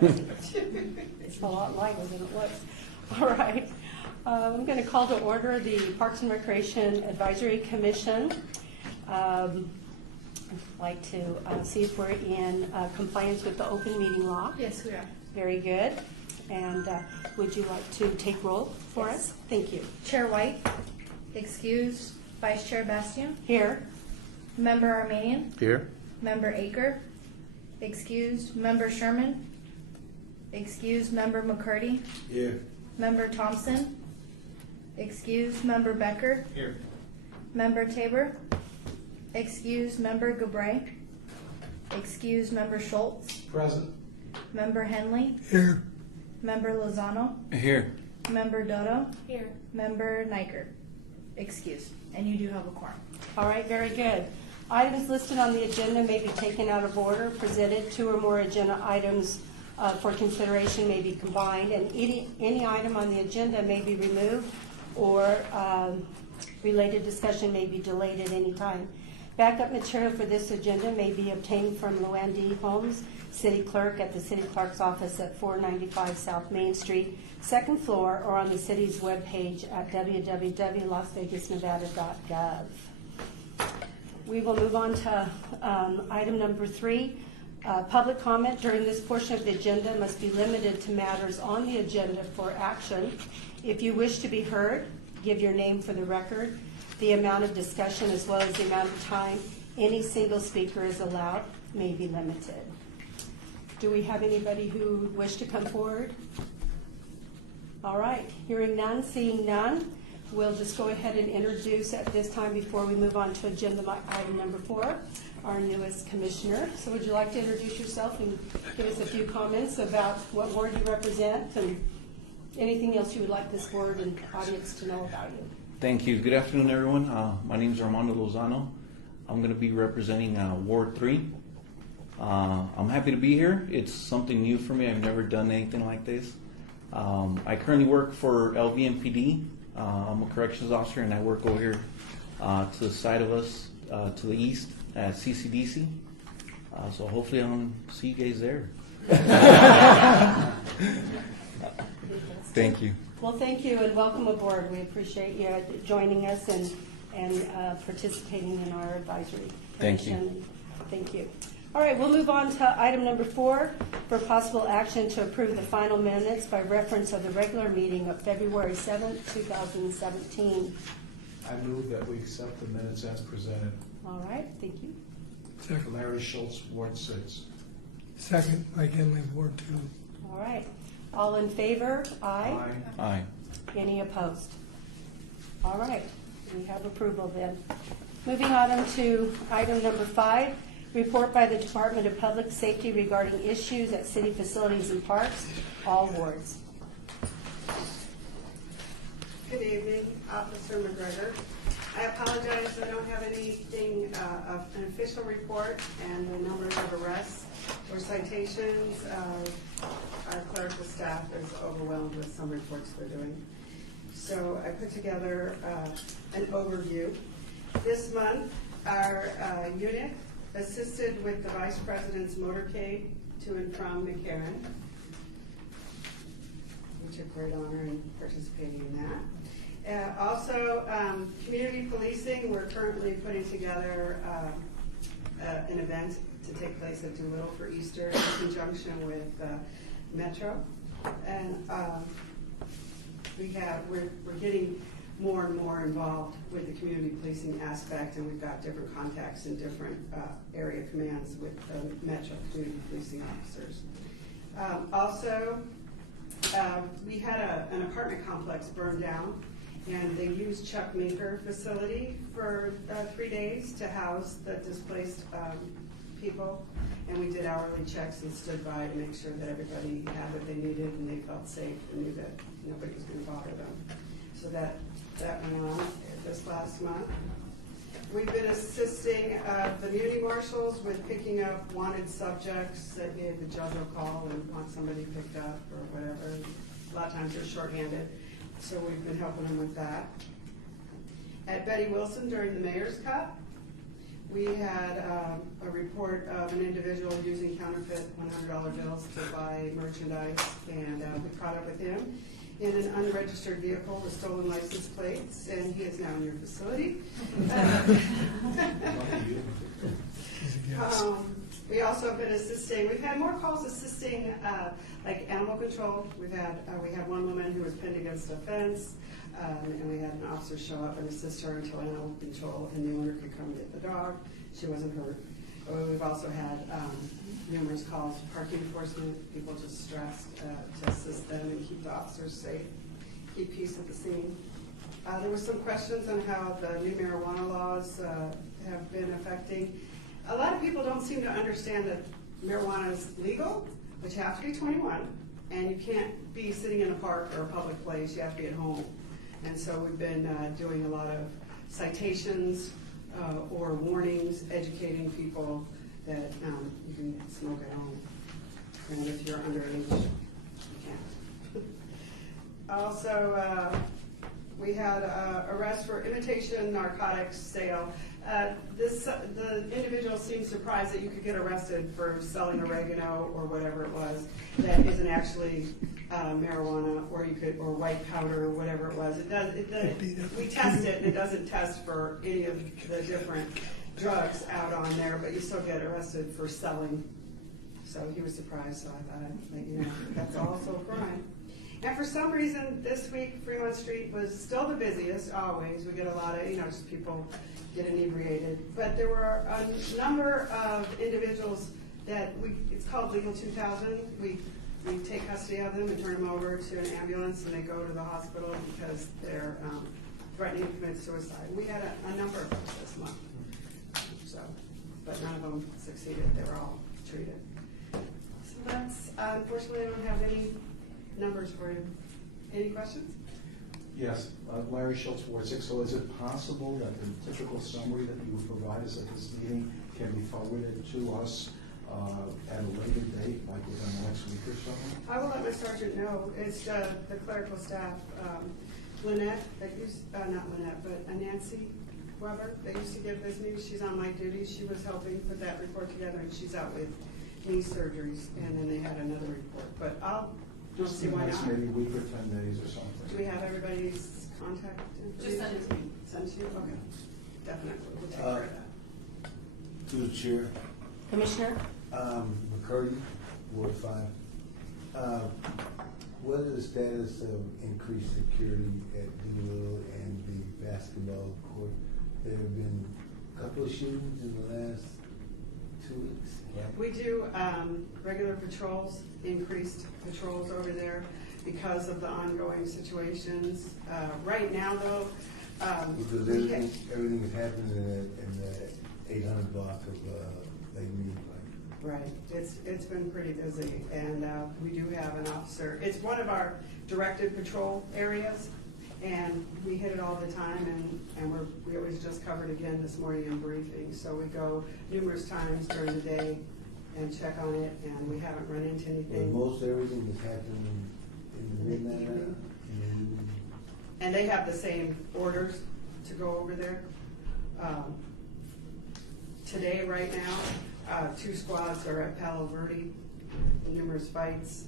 It's a lot lighter than it looks. All right. I'm going to call to order the Parks and Recreation Advisory Commission. I'd like to see if we're in compliance with the open meeting law. Yes, we are. Very good. And would you like to take roll for us? Thank you. Chair White, excused. Vice Chair Bastian, Here. Member Armenian, Here. Member Aker, excused. Member Sherman, excused. Member McCurdy, Here. Member Thompson, excused. Member Becker, Here. Member Tabor, excused. Member Gabray, excused. Member Schultz, Present. Member Henley, Here. Member Lozano, Here. Member Dodo, Here. Member Niker, excused. And you do have a quorum. All right, very good. Items listed on the agenda may be taken out of order, presented. Two or more agenda items for consideration may be combined, and any item on the agenda may be removed or related discussion may be delayed at any time. Backup material for this agenda may be obtained from Luann D. Holmes, City Clerk, at the City Clerk's office at 495 South Main Street, second floor, or on the city's webpage at www.lasvegasnevada.gov. We will move on to item number 3. Public comment during this portion of the agenda must be limited to matters on the agenda for action. If you wish to be heard, give your name for the record. The amount of discussion as well as the amount of time any single speaker is allowed may be limited. Do we have anybody who wish to come forward? All right, hearing none, seeing none, we'll just go ahead and introduce at this time before we move on to agenda item number 4, our newest commissioner. So would you like to introduce yourself and give us a few comments about what ward you represent and anything else you would like this board and audience to know about you? Thank you. Good afternoon, everyone. My name is Armando Lozano. I'm going to be representing Ward 3. I'm happy to be here. It's something new for me. I've never done anything like this. I currently work for LVMPD. I'm a corrections officer, and I work over here to the side of us, to the east at CCDC. So hopefully I'll see you guys there. Thank you. Well, thank you and welcome aboard. We appreciate you joining us and participating in our advisory Thank you. commission. Thank you. All right, we'll move on to item number 4 for possible action to approve the final minutes by reference of the regular meeting of February 7th, 2017. I move that we accept the minutes as presented. All right, thank you. Second. Larry Schultz, Ward 6. Second, Mike Henley, Ward 2. All right. All in favor? Aye. Aye. Any opposed? All right, we have approval then. Moving on to item number 5, report by the Department of Public Safety regarding issues at city facilities and parks, all wards. Good evening, Officer McGregor. I apologize, I don't have anything of an official report and the numbers of arrests or citations. Our clerical staff is overwhelmed with some reports they're doing. So I put together an overview. This month, our unit assisted with the Vice President's motorcade to and from McCarran. We took great honor in participating in that. Also, community policing, we're currently putting together an event to take place at Doolittle for Easter in conjunction with Metro. And we're getting more and more involved with the community policing aspect, and we've got different contacts in different area commands with Metro community policing officers. Also, we had an apartment complex burned down, and they used Chuck Minker facility for 3 days to house the displaced people, and we did hourly checks and stood by to make sure that everybody had what they needed and they felt safe and knew that nobody was going to bother them. So that went on this last month. We've been assisting the muni marshals with picking up wanted subjects that gave the judge a call and want somebody picked up or whatever. A lot of times they're shorthanded, so we've been helping them with that. At Betty Wilson during the Mayor's Cup, We had a report of an individual using counterfeit $100 bills to buy merchandise, and we caught up with him in an unregistered vehicle with stolen license plates, and he is now in your facility. He's a guest. We also have been assisting, we've had more calls assisting, like animal control. We had one woman who was pinned against a fence, and we had an officer show up and assist her until animal control and the owner could come get the dog. She wasn't hurt. We've also had numerous calls, parking enforcement, people just stressed to assist them and keep the officers safe, keep peace at the scene. There were some questions on how the new marijuana laws have been affecting. A lot of people don't seem to understand that marijuana is legal, but you have to be 21, and you can't be sitting in a park or a public place. You have to be at home. And so we've been doing a lot of citations or warnings, educating people that you can smoke at home. And if you're underage, you can't. Also, we had arrest for imitation narcotics sale. The individual seemed surprised that you could get arrested for selling oregano or whatever it was that isn't actually marijuana, or white powder or whatever it was. We test it, and it doesn't test for any of the different drugs out on there, but you still get arrested for selling. So he was surprised, so I thought I'd let you know that's also a crime. And for some reason, this week, Fremont Street was still the busiest, always. We get a lot of, just people get inebriated. But there were a number of individuals that it's called Legal 2000. We take custody of them and turn them over to an ambulance, and they go to the hospital because they're threatening to commit suicide. We had a number of those this month. But none of them succeeded. They were all treated. So that's, unfortunately, I don't have any numbers for you. Any questions? Yes, Larry Schultz, Ward 6. So is it possible that the typical summary that you would provide us at this meeting can be forwarded to us at a later date, like within the next week or so? I will let my sergeant know. It's the clerical staff. Lynette, not Lynette, but Nancy Weber, that used to give this news. She's on light duty. She was helping put that report together, and she's out with knee surgeries, and then they had another report. But I'll Just see in the why next not. maybe week or 10 days or something. Do we have everybody's contact information? Just send it to me. Send it to you? Okay. Definitely. We'll take care of that. Through the chair, Commissioner? McCurdy, Ward 5. What is the status of increased security at Doolittle and the basketball court? There have been a couple of shootings in the last 2 weeks. Right? We do regular patrols, increased patrols over there because of the ongoing situations. Right now, though, Because everything is happening in the 800 block of Lake Mead, right? right, it's been pretty busy, and we do have an officer. It's one of our directed patrol areas, and we hit it all the time, and we always just covered again this morning in briefing. So we go numerous times during the day and check on it, and we haven't run into anything. Well, most everything is happening in the midnight hour. And they have the same orders to go over there. Today, right now, 2 squads are at Palo Verde, numerous fights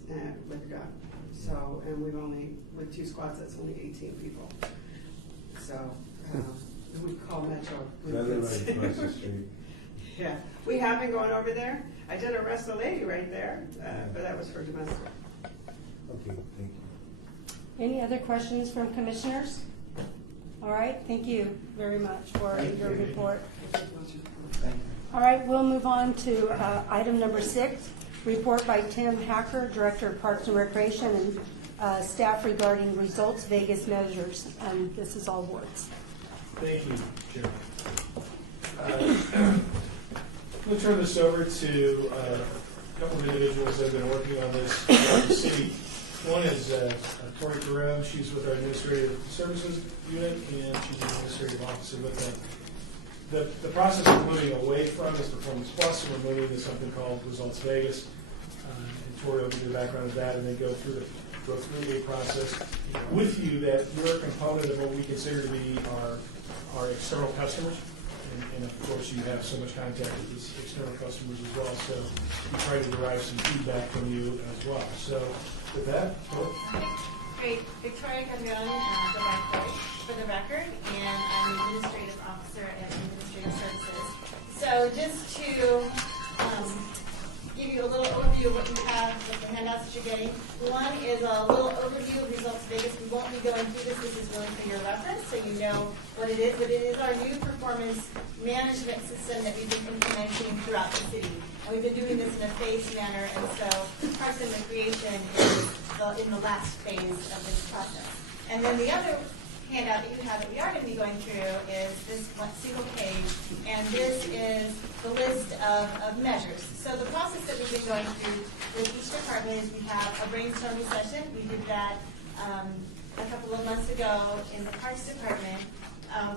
with a gun. So, and with 2 squads, that's only 18 people. So, we call Metro. Rather right across the street. Yeah, we have been going over there. I did arrest a lady right there, but that was for domestic. Okay, thank you. Any other questions from commissioners? All right, thank you very much for your report. All right, we'll move on to item number 6, report by Tim Hacker, Director of Parks and Recreation, and staff regarding results Vegas measures. And this is all wards. Thank you, Chair. We'll turn this over to a couple of individuals that have been working on this in the city. One is Tori Perot. She's with our Administrative Services Unit, and she's an Administrative Officer with them. The process of moving away from is Performance Plus, and we're moving to something called Results Vegas. And Tori will give you the background of that, and then go through the process with you that you're a component of what we consider to be our external customers. and of course, you have so much contact with these external customers as well, so we try to derive some feedback from you as well. So with that, Great. Victoria Cadron, Director for the record, and I'm the Administrative Officer at Administrative Services. So just to give you a little overview of what you have with the handouts that you're getting. One is a little overview of Results Vegas. We won't be going through this. This is really for your reference, so you know what it is. But it is our new performance management system that we've been implementing throughout the city. And we've been doing this in a phased manner, and so Parks and Recreation is in the last phase of this process. And then the other handout that you have that we are going to be going through is this one single page, and this is the list of measures. So the process that we've been going through with each department is we have a brainstorming session. We did that a couple of months ago in the Parks Department.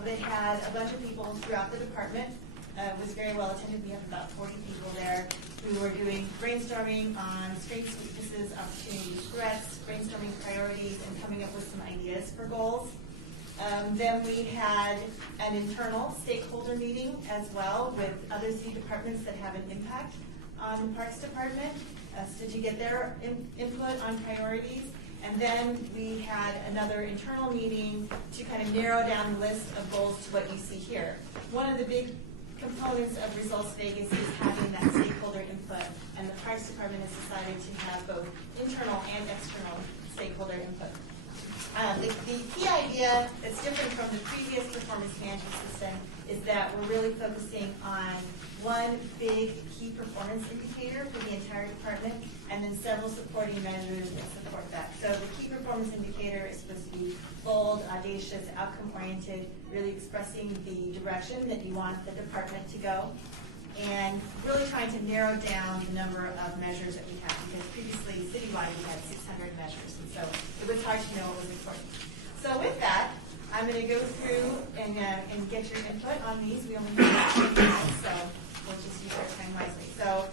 They had a bunch of people throughout the department. It was very well attended. We have about 40 people there who were doing brainstorming on strengths, weaknesses, opportunities, threats, brainstorming priorities, and coming up with some ideas for goals. Then we had an internal stakeholder meeting as well with other city departments that have an impact on the Parks Department, so to get their input on priorities. And then we had another internal meeting to kind of narrow down the list of goals to what you see here. One of the big components of Results Vegas is having that stakeholder input, and the Parks Department has decided to have both internal and external stakeholder input. The key idea that's different from the previous performance management system is that we're really focusing on one big key performance indicator for the entire department, and then several supporting measures that support that. So the key performance indicator is supposed to be bold, audacious, outcome-oriented, really expressing the direction that you want the department to go, and really trying to narrow down the number of measures that we have, because previously, citywide, we had 600 measures, and so it was hard to know what was important. So with that, I'm going to go through and get your input on these. We only have 20 minutes, so we'll just use our time wisely. So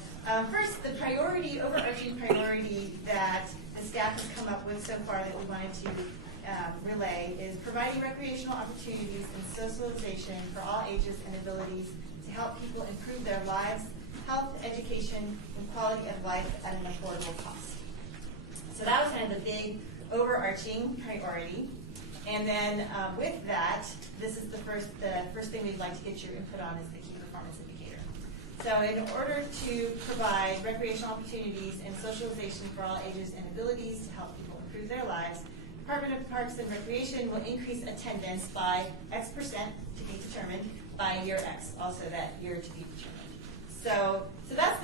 first, the priority, overarching priority that the staff has come up with so far that we wanted to relay is providing recreational opportunities and socialization for all ages and abilities to help people improve their lives, health, education, and quality of life at an affordable cost. So that was kind of the big overarching priority. And then with that, this is the first thing we'd like to get your input on is the key performance indicator. So in order to provide recreational opportunities and socialization for all ages and abilities to help people improve their lives, Department of Parks and Recreation will increase attendance by X% to be determined by year X, also that year to be determined. So that's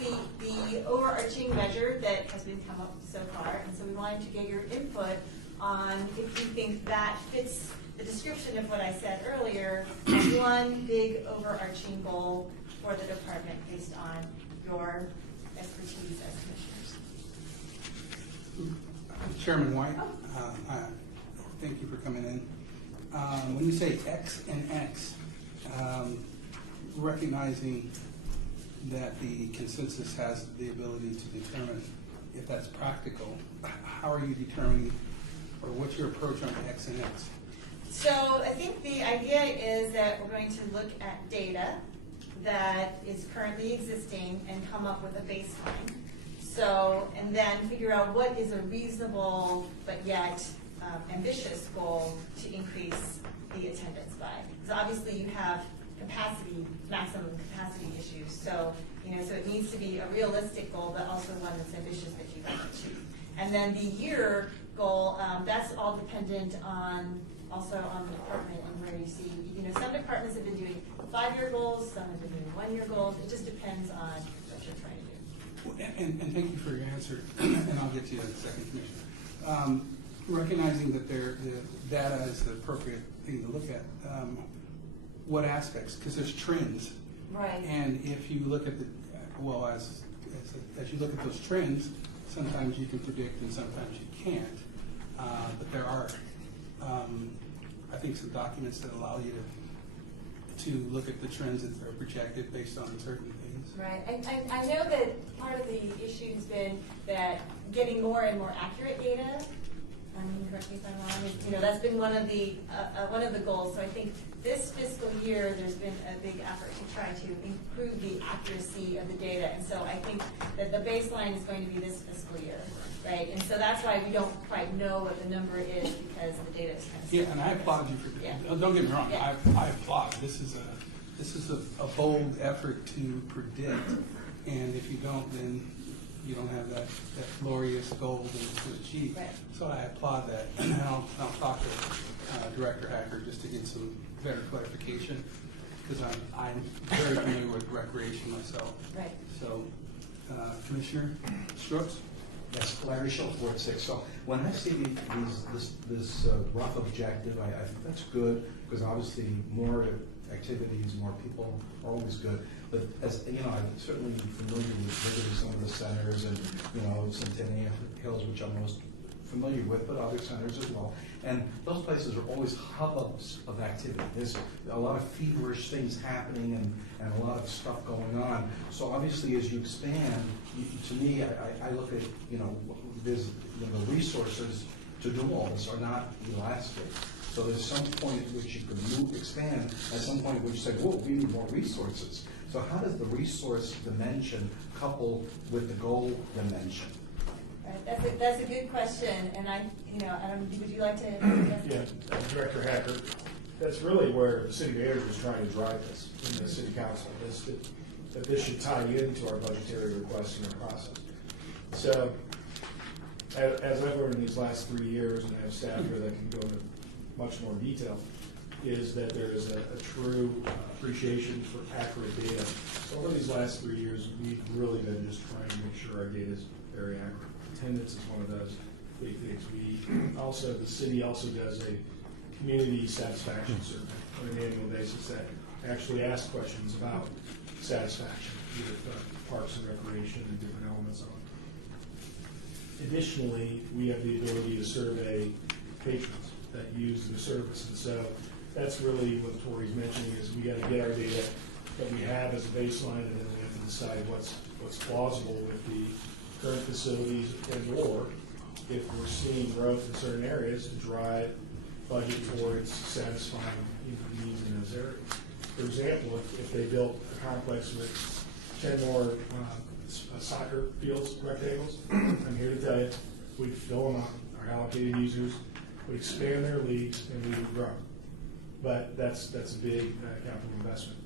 the overarching measure that has been come up so far, and so we wanted to get your input on if you think that fits the description of what I said earlier, one big overarching goal for the department based on your expertise as commissioners. Chairman White, thank you for coming in. When you say X and X, recognizing that the consensus has the ability to determine if that's practical, how are you determining, or what's your approach on X and X? So I think the idea is that we're going to look at data that is currently existing and come up with a baseline. So, and then figure out what is a reasonable but yet ambitious goal to increase the attendance by. Because obviously you have capacity, maximum capacity issues. So, so it needs to be a realistic goal, but also one that's ambitious that you can achieve. And then the year goal, that's all dependent on also on the department and where you see, some departments have been doing 5-year goals, some have been doing 1-year goals. It just depends on what you're trying to do. And thank you for your answer, and I'll get to you in a second, Commissioner. Recognizing that the data is the appropriate thing to look at, what aspects? Because there's trends. Right. And if you look at as you look at those trends, sometimes you can predict and sometimes you can't. But there are, I think, some documents that allow you to look at the trends that are projected based on certain things. Right. I know that part of the issue has been that getting more and more accurate data I mean, correct me if I'm wrong, you know, that's been one of the goals. So I think this fiscal year, there's been a big effort to try to improve the accuracy of the data. And so I think that the baseline is going to be this fiscal year, right? And so that's why we don't quite know what the number is, because the data is kind of. Yeah, and I applaud you for, Yeah. don't get me wrong, Yeah. I applaud. This is a bold effort to predict, and if you don't, then you don't have that glorious goal to achieve. Right. So I applaud that, and I'll talk to Director Hacker just to get some better clarification, because I'm very familiar with recreation myself. Right. So, Commissioner Strokes? Yes, Larry Schultz, Ward 6. So when I see this rough objective, I think that's good, because obviously more activities, more people are always good. But as you know, I'm certainly familiar with visiting some of the centers and, you know, Centennial Hills, which I'm most familiar with, but other centers as well. And those places are always hubs of activity. There's a lot of feverish things happening and a lot of stuff going on. So obviously, as you expand, to me, I look at, you know, there's, you know, the resources to do all this are not elastic. So there's some point at which you can expand, at some point at which you say, whoa, we need more resources. So how does the resource dimension couple with the goal dimension? Right. That's a good question, and Adam, would you like to? Yeah, Director Hacker, that's really where the city manager is trying to drive this in the city council, is that this should tie into our budgetary requests and our process. So, as I've learned in these last 3 years, and I have staff here that can go into much more detail, is that there is a true appreciation for accurate data. So over these last 3 years, we've really been just trying to make sure our data is very accurate. Attendance is one of those big things. The city also does a community satisfaction survey on an annual basis that actually asks questions about satisfaction with parks and recreation and different elements of it. Additionally, we have the ability to survey patrons that use the service, and so that's really what Tori's mentioning, is we got to get our data that we have as a baseline, and then we have to decide what's plausible with the current facilities, and or if we're seeing growth in certain areas, to drive budget towards satisfying needs in those areas. For example, if they built a complex with 10 more soccer fields, rectangles, I'm here to tell you, we'd fill them up, our allocated users would expand their leagues, and we would grow. But that's a big capital investment.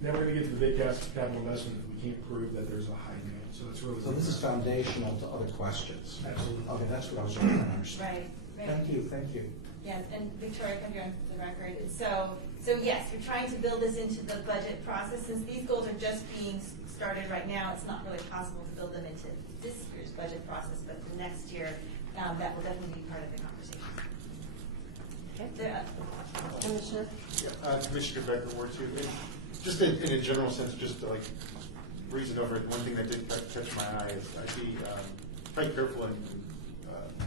Never going to get to the big capital investment if we can't prove that there's a high demand. So it's really. So this is foundational to other questions. Absolutely. Okay, that's what I was trying to understand. Right. Thank you. Yes, and Victoria, come here on the record. So yes, we're trying to build this into the budget process. Since these goals are just being started right now, it's not really possible to build them into this year's budget process, but the next year, that will definitely be part of the conversation. Okay. Commissioner? Commissioner Becker, Ward 2. Just in a general sense, just to reason over it, one thing that did catch my eye is I'd be quite careful in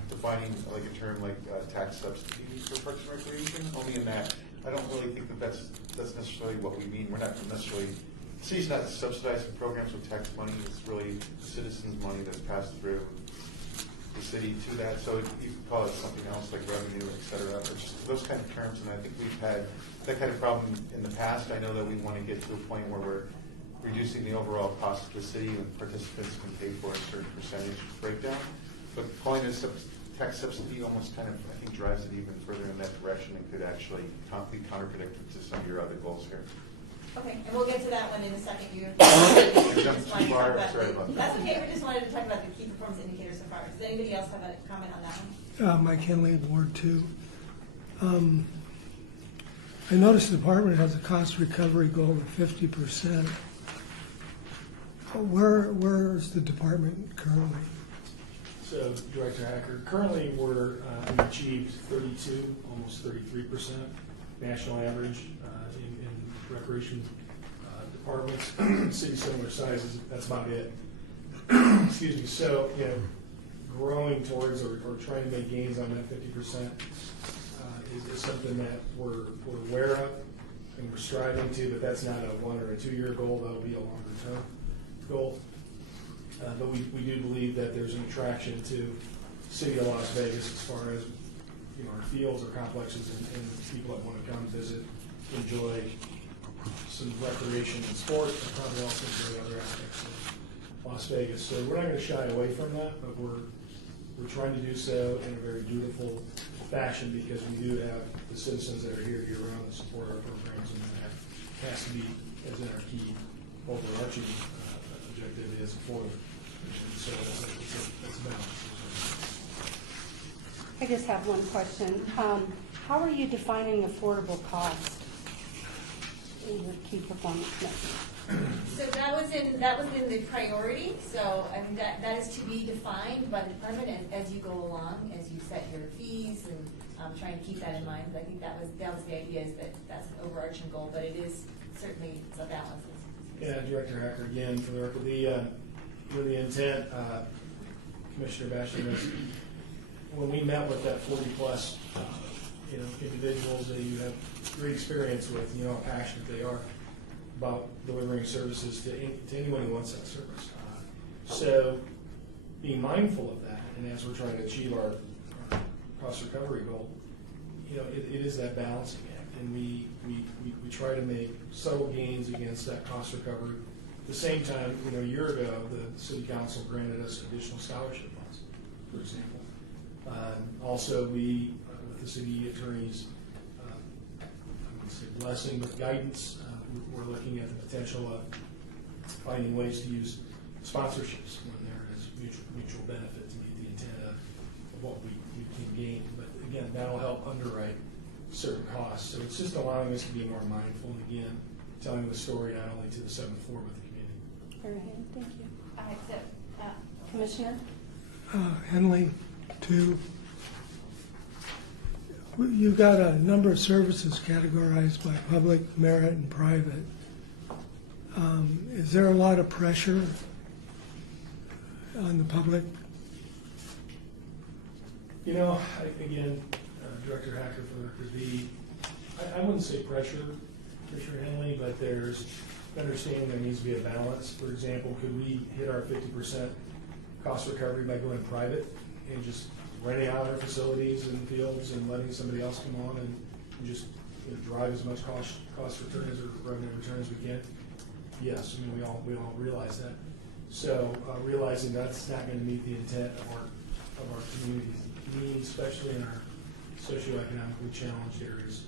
defining a term like tax subsidies for parks and recreation, only in that I don't really think that that's necessarily what we mean. We're not necessarily, the city's not subsidizing programs with tax money. It's really citizens' money that's passed through the city to that. So you could call it something else like revenue, et cetera, or just those kind of terms. And I think we've had that kind of problem in the past. I know that we want to get to a point where we're reducing the overall cost of the city and participants can pay for a certain percentage breakdown. But calling it a tax subsidy almost kind of, I think, drives it even further in that direction and could actually be counterproductive to some of your other goals here. Okay, and we'll get to that one in a second. Jumped too far, sorry about that. That's okay, we just wanted to talk about the key performance indicators so far. Does anybody else have a comment on that one? Mike Henley, Ward 2. I noticed the department has a cost recovery goal of 50%. Where is the department currently? So, Director Hacker, currently we've achieved 32, almost 33% national average in recreation departments. City similar sizes, that's about it. Excuse me. So, growing towards or trying to make gains on that 50% is something that we're aware of and we're striving to, but that's not a 1 or a 2 year goal. That'll be a longer term goal. But we do believe that there's an attraction to city of Las Vegas as far as, our fields or complexes and people that want to come visit, enjoy some recreation and sport, and probably also enjoy other aspects of Las Vegas. So we're not going to shy away from that, but we're trying to do so in a very dutiful fashion because we do have the citizens that are here year-round that support our programs, and that has to be, as in our key overarching objective, is affordable. So that's a balance. I just have one question. How are you defining affordable cost in your key performance measure? So that was in the priority, so I mean, that is to be defined by the department as you go along, as you set your fees and try and keep that in mind. But I think that was the idea, is that's an overarching goal, but it is certainly a balance. Yeah, Director Hacker, again, for the record, the intent, Commissioner Bastian, is when we met with that 40-plus, individuals that you have great experience with, how passionate they are about delivering services to anyone who wants that service. So being mindful of that, and as we're trying to achieve our cost recovery goal, it is that balancing act, and we try to make subtle gains against that cost recovery. At the same time, a year ago, the City Council granted us additional scholarship funds, for example. Also, we, with the city attorney's, I would say blessing with guidance, we're looking at the potential of finding ways to use sponsorships when there is mutual benefit to meet the intent of what we can gain. But again, that'll help underwrite certain costs. So it's just allowing us to be more mindful, and again, telling the story not only to the 7th floor, but the community. Very good, thank you. So, Commissioner? Henley, 2. You've got a number of services categorized by public, merit, and private. Is there a lot of pressure on the public? Again, Director Hacker, I wouldn't say pressure, Commissioner Henley, but there's understanding there needs to be a balance. For example, could we hit our 50% cost recovery by going private and just renting out our facilities and fields and letting somebody else come on and just drive as much cost return as or revenue return as we can? Yes, we all realize that. So realizing that's not going to meet the intent of our community's needs, especially in our socioeconomically challenged areas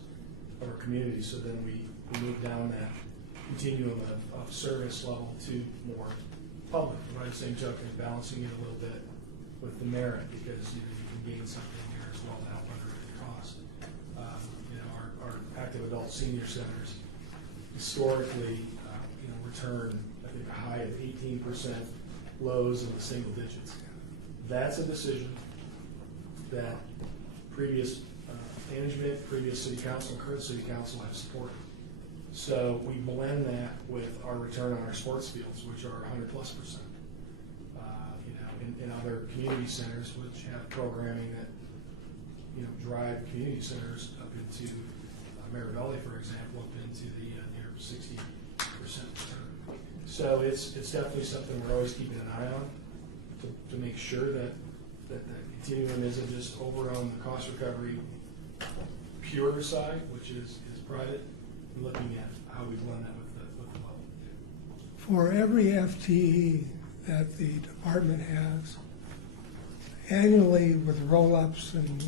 of our community. So then we move down that continuum of service level to more public. By the same token, balancing it a little bit with the merit, because you can gain something here as well to help underwrite the cost. Our active adult senior centers historically, return, I think, a high of 18%, lows in the single digits. That's a decision that previous management, previous city council, and current city council have supported. So we blend that with our return on our sports fields, which are 100+%. In other community centers, which have programming that drive community centers up into Marabelli, for example, up into the near 60% return. So it's definitely something we're always keeping an eye on to make sure that continuum isn't just over on the cost recovery pure side, which is private, and looking at how we blend that with the level. For every FTE that the department has, annually with roll-ups and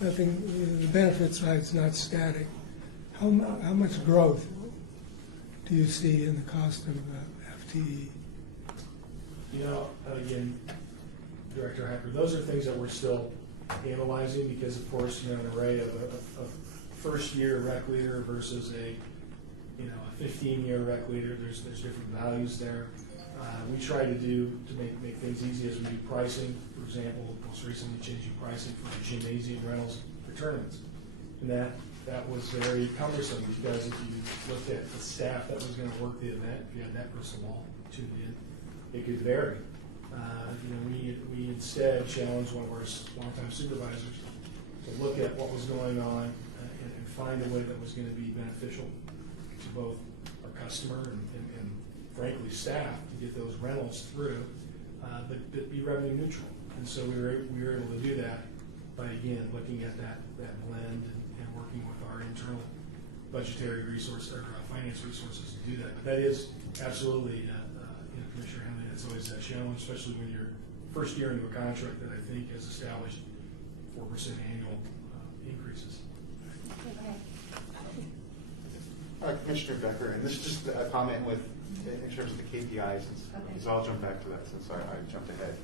nothing, the benefit side's not static, how much growth do you see in the cost of FTE? Again, Director Hacker, those are things that we're still analyzing because, of course, an array of a first-year rec leader versus a 15-year rec leader, there's different values there. We try to make things easy as we do pricing. For example, most recently changing pricing for the gymnasium rentals for tournaments. And that was very cumbersome because if you looked at the staff that was going to work the event, if you had that crystal ball tuned in, it could vary. We instead challenged one of our longtime supervisors to look at what was going on and find a way that was going to be beneficial to both our customer and frankly staff to get those rentals through, but be revenue neutral. And so we were able to do that by, again, looking at that blend and working with our internal budgetary resource or finance resources to do that. But that is absolutely, Commissioner Henley, that's always a challenge, especially when you're first year into a contract that I think has established 4% annual increases. Commissioner Becker, and this is just a comment with, in terms of the KPIs, so I'll jump back to that since I jumped ahead.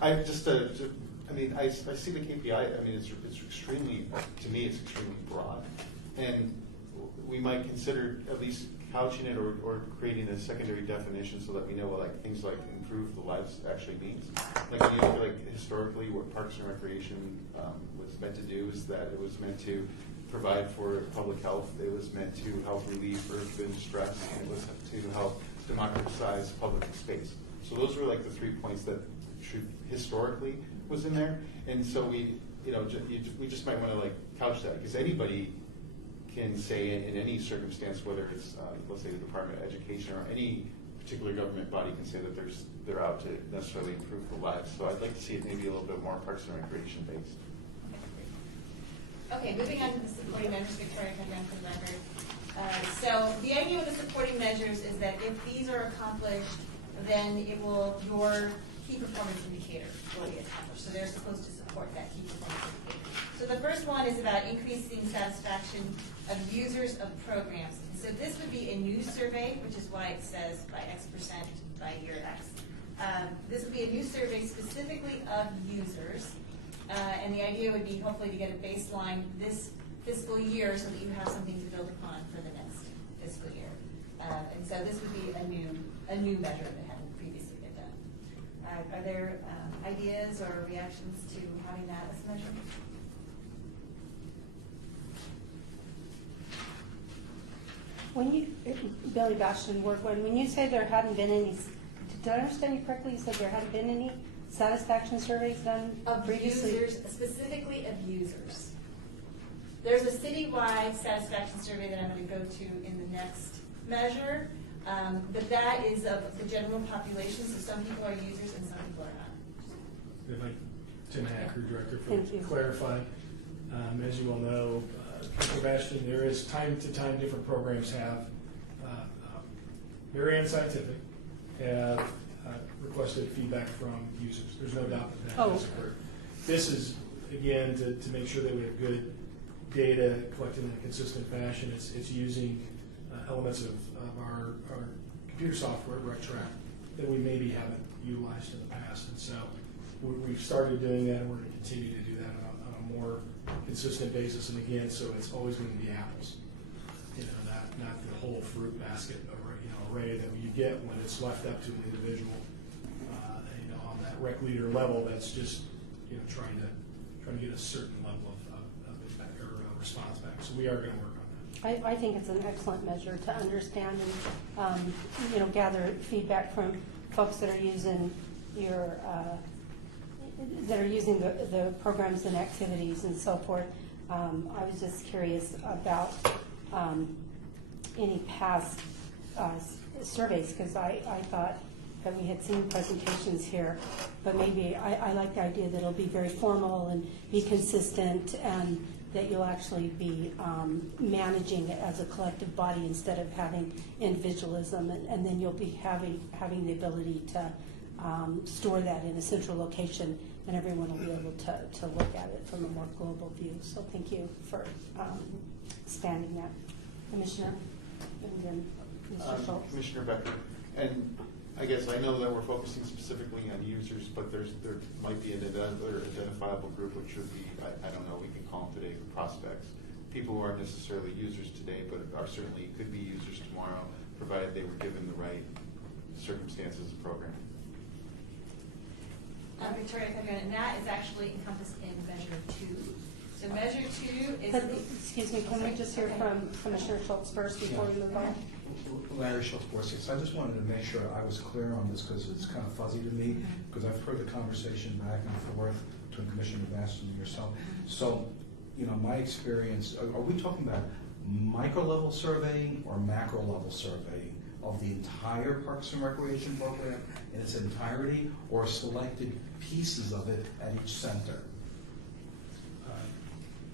I just, I see the KPI, I mean, it's extremely, to me, it's extremely broad. And we might consider at least couching it or creating a secondary definition so that we know what things like improve the lives actually means. Like when you look at historically what Parks and Recreation was meant to do is that it was meant to provide for public health, it was meant to help relieve urban stress, and it was to help democratize public space. So those were like the 3 points that historically was in there. And so we just might want to couch that, because anybody can say in any circumstance, whether it's let's say the Department of Education or any particular government body can say that they're out to necessarily improve the lives. So I'd like to see it maybe a little bit more Parks and Recreation based. Okay, moving on to the supporting measures, Victoria Cadran for the record. So the idea with the supporting measures is that if these are accomplished, then your key performance indicator will be accomplished. So they're supposed to support that key performance indicator. So the first one is about increasing satisfaction of users of programs. So this would be a new survey, which is why it says by X% by year X. This would be a new survey specifically of users. And the idea would be hopefully to get a baseline this fiscal year so that you have something to build upon for the next fiscal year. And so this would be a new measure that hadn't previously been done. Are there ideas or reactions to having that as a measure? When you, Billy Bastion, when you say there hadn't been any, did I understand you correctly? You said there hadn't been any satisfaction surveys done Of previously? users, specifically of users. There's a citywide satisfaction survey that I'm going to go to in the next measure, but that is of the general population, so some people are users and some people are not. If Tim Hacker, Director, Thank you. for clarifying. As you all know, Sebastian, there is time to time different programs have, Marianne Scientific have requested feedback from users. There's no doubt that has occurred. This is, again, to make sure that we have good data collected in a consistent fashion. It's using elements of our computer software, RecTrack, that we maybe haven't utilized in the past. And so we've started doing that, and we're going to continue to do that on a more consistent basis. And again, so it's always going to be apples, not the whole fruit basket array that you get when it's left up to an individual, on that rec leader level. That's just trying to get a certain level of impact or response back. So we are going to work on that. I think it's an excellent measure to understand and gather feedback from folks that are using the programs and activities and so forth. I was just curious about any past surveys, because I thought that we had seen presentations here, but maybe I like the idea that it'll be very formal and be consistent, and that you'll actually be managing it as a collective body instead of having individualism, and then you'll be having the ability to store that in a central location, and everyone will be able to look at it from a more global view. So thank you for expanding that. Commissioner, and then Mr. Schultz. Commissioner Becker, and I guess I know that we're focusing specifically on users, but there might be another identifiable group, which would be, I don't know, we can call them today prospects. People who aren't necessarily users today, but are certainly could be users tomorrow, provided they were given the right circumstances of programming. Victoria Cadran, and that is actually encompassed in Measure 2. So Measure 2 is... Excuse me, can we just hear from Commissioner Schultz first before we move on? Larry Schultz, 46. I just wanted to make sure I was clear on this because it's kind of fuzzy to me, because I've heard the conversation back and forth between Commissioner Bastion and yourself. So, my experience, are we talking about micro-level surveying or macro-level surveying of the entire Parks and Recreation program in its entirety, or selected pieces of it at each center?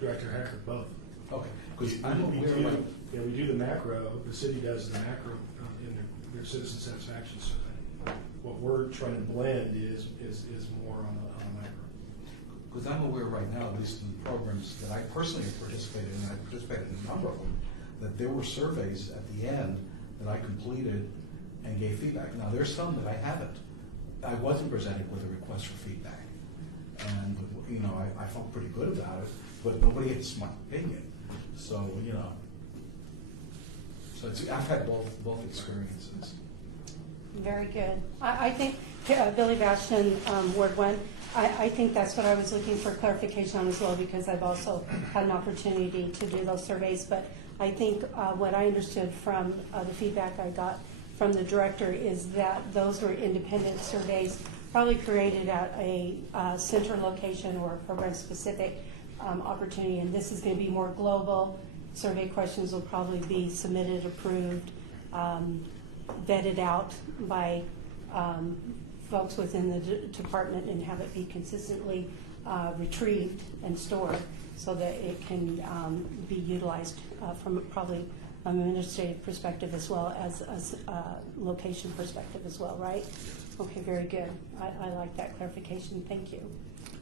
Director Hacker, both. Okay, because We I'm aware do, of, yeah, we do the macro, the city does the macro in their citizen satisfaction survey. What we're trying to blend is more on the macro. because I'm aware right now, at least in the programs that I personally have participated in, and I participated in a number of them, that there were surveys at the end that I completed and gave feedback. Now, there's some that I haven't. I wasn't presented with a request for feedback. And, you know, I felt pretty good about it, but nobody had my opinion. So, you know, so I've had both experiences. Very good. I think, Billy Bastian, Ward 1, I think that's what I was looking for clarification on as well, because I've also had an opportunity to do those surveys. But I think what I understood from the feedback I got from the director is that those were independent surveys, probably created at a center location or program-specific opportunity. And this is going to be more global. Survey questions will probably be submitted, approved, vetted out by folks within the department, and have it be consistently retrieved and stored so that it can be utilized from probably an administrative perspective as well as a location perspective as well, right? Okay, very good. I like that clarification. Thank you.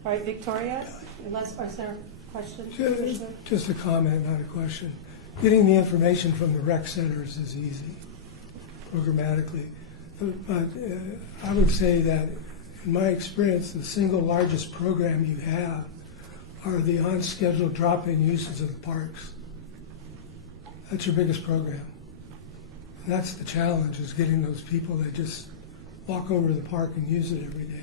All right, Victoria, is there a question? Just a comment, not a question. Getting the information from the rec centers is easy, programmatically. But I would say that, in my experience, the single largest program you have are the on-schedule drop-in uses of the parks. That's your biggest program. And that's the challenge, is getting those people that just walk over to the park and use it every day.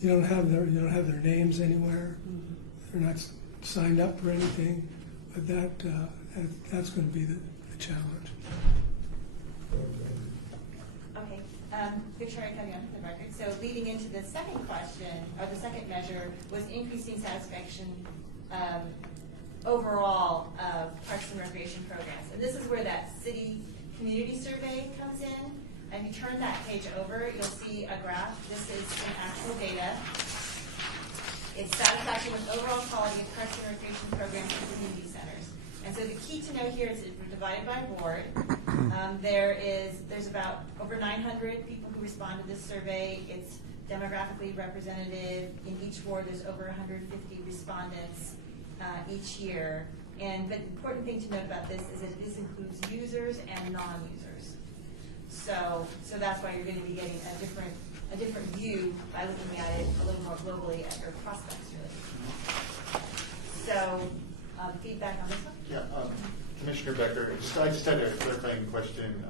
You don't have their names anywhere. They're not signed up for anything, but that's going to be the challenge. Okay, Victoria Cavion for the record. So leading into the second question, or the second measure, was increasing satisfaction overall of Parks and Recreation programs. And this is where that city community survey comes in. And if you turn that page over, you'll see a graph. This is some actual data. It's satisfaction with overall quality of Parks and Recreation programs and community centers. And so the key to know here is that we're divided by ward. There's about over 900 people who respond to this survey. It's demographically representative. In each ward, there's over 150 respondents each year. But the important thing to note about this is that this includes users and non-users. So that's why you're going to be getting a different view by looking at it a little more globally at your prospects, really. So, feedback on this one? Yeah, Commissioner Becker, I just had a clarifying question.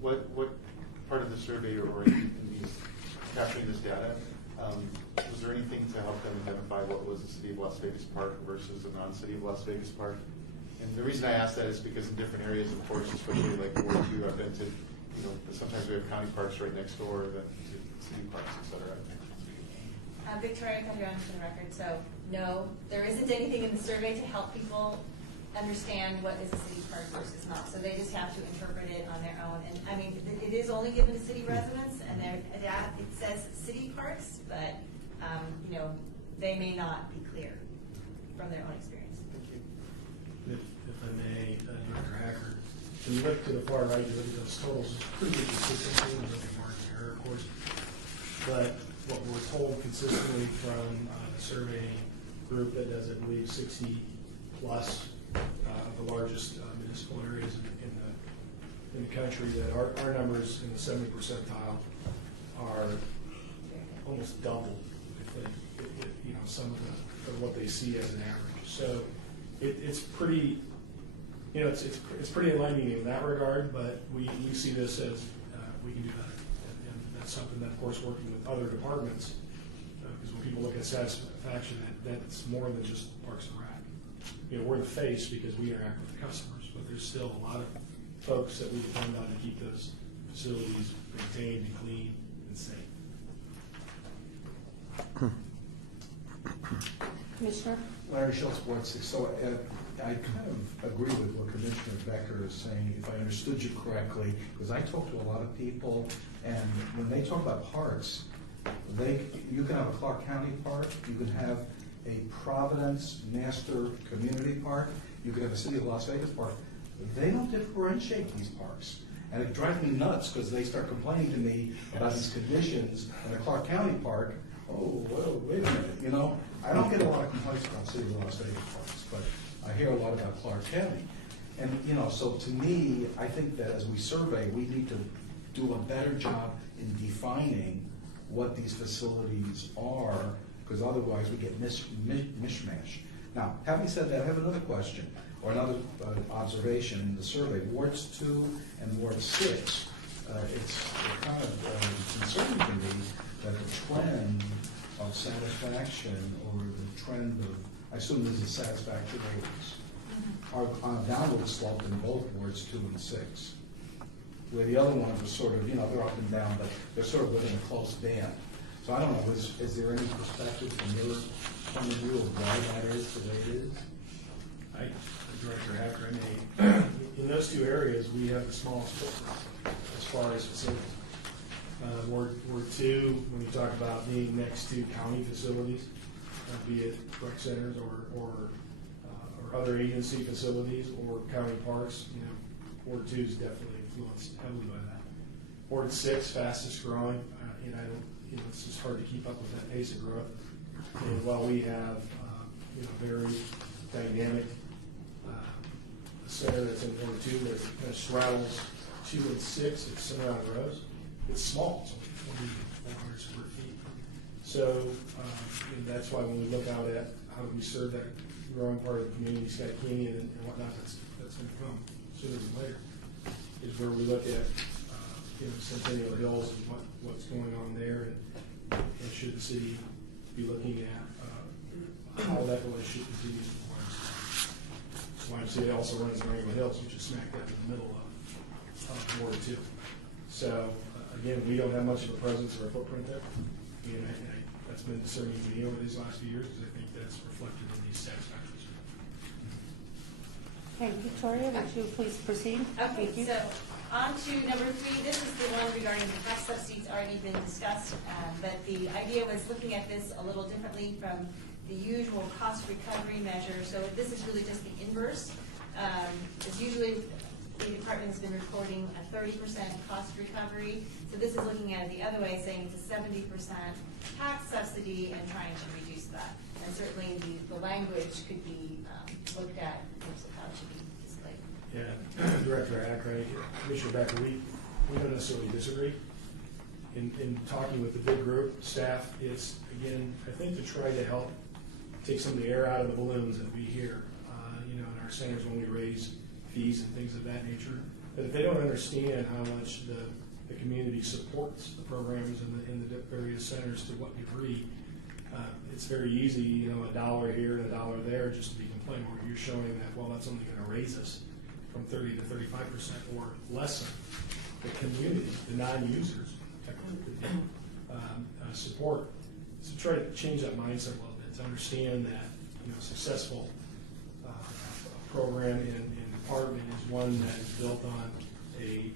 What part of the survey or in these capturing this data, was there anything to help them identify what was the City of Las Vegas Park versus the non-City of Las Vegas Park? And the reason I ask that is because in different areas, of course, especially like Ward 2, I've been to, sometimes we have county parks right next door, then to city parks, et cetera. Victoria Cavion for the record. So, no, there isn't anything in the survey to help people understand what is a city park versus not. So they just have to interpret it on their own. And I mean, it is only given to city residents, and it says city parks, but they may not be clear from their own experience. Thank you. If I may, Director Hacker, when you look to the far right, you look at those totals, it's pretty good consistency. We look at margin error, of course. But what we're told consistently from the survey group that does, I believe, 60 plus of the largest municipal areas in the country, that our numbers in the 70 percentile are almost double some of what they see as an average. So it's pretty, it's pretty enlightening in that regard. But we see this as we can do better, and that's something that, of course, working with other departments, because when people look at satisfaction, that's more than just Parks and Rec. We're the face because we interact with the customers, but there's still a lot of folks that we depend on to keep those facilities maintained and clean and safe. Commissioner? Larry Schultz, Ward 6. So I kind of agree with what Commissioner Becker is saying, if I understood you correctly, because I talk to a lot of people, and when they talk about parks, you can have a Clark County park, you can have a Providence Master Community Park, you can have a City of Las Vegas park. They don't differentiate these parks. And it drives me nuts because they start complaining to me about these conditions in a Clark County park. Oh, well, wait a minute, I don't get a lot of complaints about City of Las Vegas parks, but I hear a lot about Clark County. And, so to me, I think that as we survey, we need to do a better job in defining what these facilities are, because otherwise we get mishmash. Now, having said that, I have another question, or another observation in the survey. Wards 2 and Ward 6, it's kind of concerning to me that the trend of satisfaction, or the trend of, I assume this is satisfaction ratings, are on a downward slope in both Wards 2 and 6. Where the other ones are sort of, they're up and down, but they're sort of within a close band. So I don't know, is there any perspective from your point of view of why that is the way it is? Director Hacker, in those two areas, we have the smallest footprint as far as facilities. Ward 2, when you talk about being next to county facilities, be it rec centers or other agency facilities or county parks, Ward 2 is definitely influenced heavily by that. Ward 6, fastest growing, it's just hard to keep up with that pace of growth. And while we have very dynamic center that's in Ward 2 that kind of straddles 2 and 6 at Cimarron Rose, it's small, it's only 400 square feet. So that's why when we look out at how do we serve that growing part of the community, Sky Canyon and whatnot, that's going to come sooner than later, is where we look at Centennial Hills and what's going on there, and should the city be looking at how that relationship continues to play. YMCA also runs Wrangler Hills, which is smack dab in the middle of Ward 2. So again, we don't have much of a presence or a footprint there, and that's been discerning to me over these last few years, because I think that's reflected in these satisfactory surveys. Okay, Victoria, would you please proceed? Okay, Thank you. so on to number 3. This is the one regarding the tax subsidies already been discussed, but the idea was looking at this a little differently from the usual cost recovery measure. So this is really just the inverse. It's usually the department has been reporting a 30% cost recovery. So this is looking at it the other way, saying it's a 70% tax subsidy and trying to reduce that. And certainly the language could be looked at in terms of how it should be displayed. Yeah, Director Hacker, Commissioner Becker, we don't necessarily disagree. In talking with the big group, staff, it's, again, I think to try to help take some of the air out of the balloons that we hear, in our centers when we raise fees and things of that nature. But if they don't understand how much the community supports the programs in the various centers to what degree, it's very easy, $1 here and $1 there just to be complaining, where you're showing that, well, that's only going to raise us from 30 to 35% or lessen the community, the non-users, technically, support. So try to change that mindset a little bit, to understand that successful program and department is one that is built on a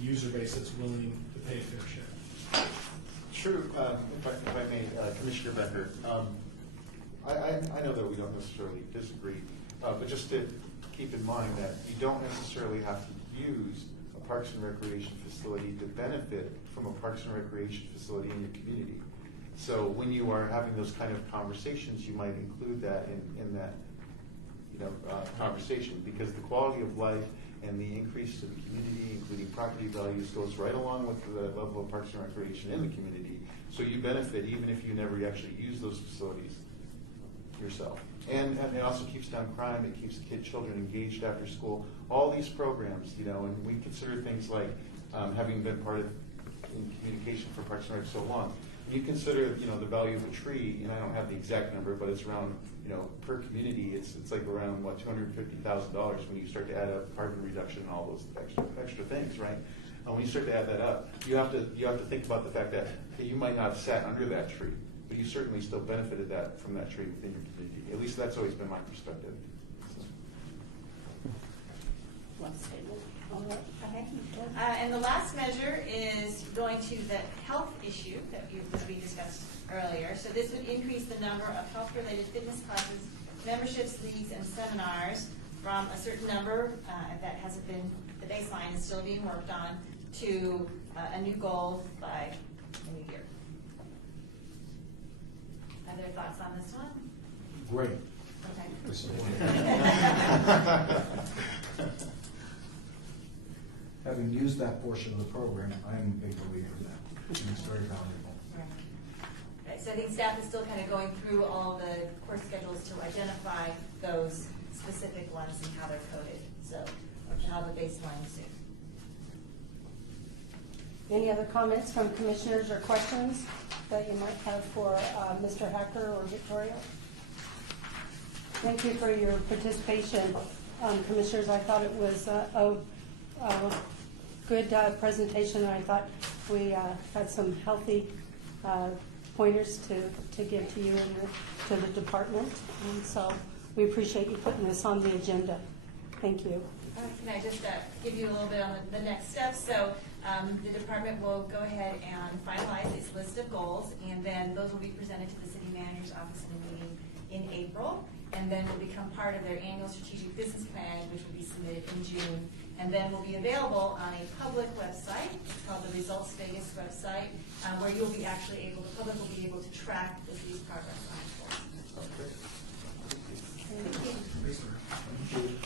user base that's willing to pay a fair share. Sure, if I may, Commissioner Becker, I know that we don't necessarily disagree, but just to keep in mind that you don't necessarily have to use a Parks and Recreation facility to benefit from a Parks and Recreation facility in your community. So when you are having those kind of conversations, you might include that in that conversation, because the quality of life and the increase to the community, including property values, goes right along with the level of Parks and Recreation in the community. So you benefit even if you never actually use those facilities yourself. And it also keeps down crime. It keeps children engaged after school. All these programs, and we consider things like having been part of in communication for Parks and Rec so long. When you consider, the value of a tree, and I don't have the exact number, but it's around, per community, it's like around $250,000 when you start to add up carbon reduction and all those extra things, right? And when you start to add that up, you have to think about the fact that you might not have sat under that tree, but you certainly still benefited from that tree within your community. At least that's always been my perspective. So. last statement. All right. Okay. And the last measure is going to the health issue that we discussed earlier. So this would increase the number of health-related fitness classes, memberships, leagues, and seminars from a certain number that hasn't been, the baseline is still being worked on, to a new goal by the new year. Other thoughts on this one? Great. Okay. I support it. Having used that portion of the program, I am a big believer in that. And it's very valuable. Right, so I think staff is still kind of going through all the course schedules to identify those specific ones and how they're coded, so how the baseline is. Any other comments from commissioners or questions that you might have for Mr. Hacker or Victoria? Thank you for your participation, commissioners. I thought it was a good presentation, and I thought we had some healthy pointers to give to you and to the department. And so we appreciate you putting this on the agenda. Thank you. Can I just give you a little bit on the next steps? So the department will go ahead and finalize its list of goals, and then those will be presented to the city manager's office in a meeting in April, and then will become part of their annual strategic business plan, which will be submitted in June, and then will be available on a public website. It's called the Results Vegas website, where you'll be actually able, the public will be able to track the city's progress on its goals. Thank you.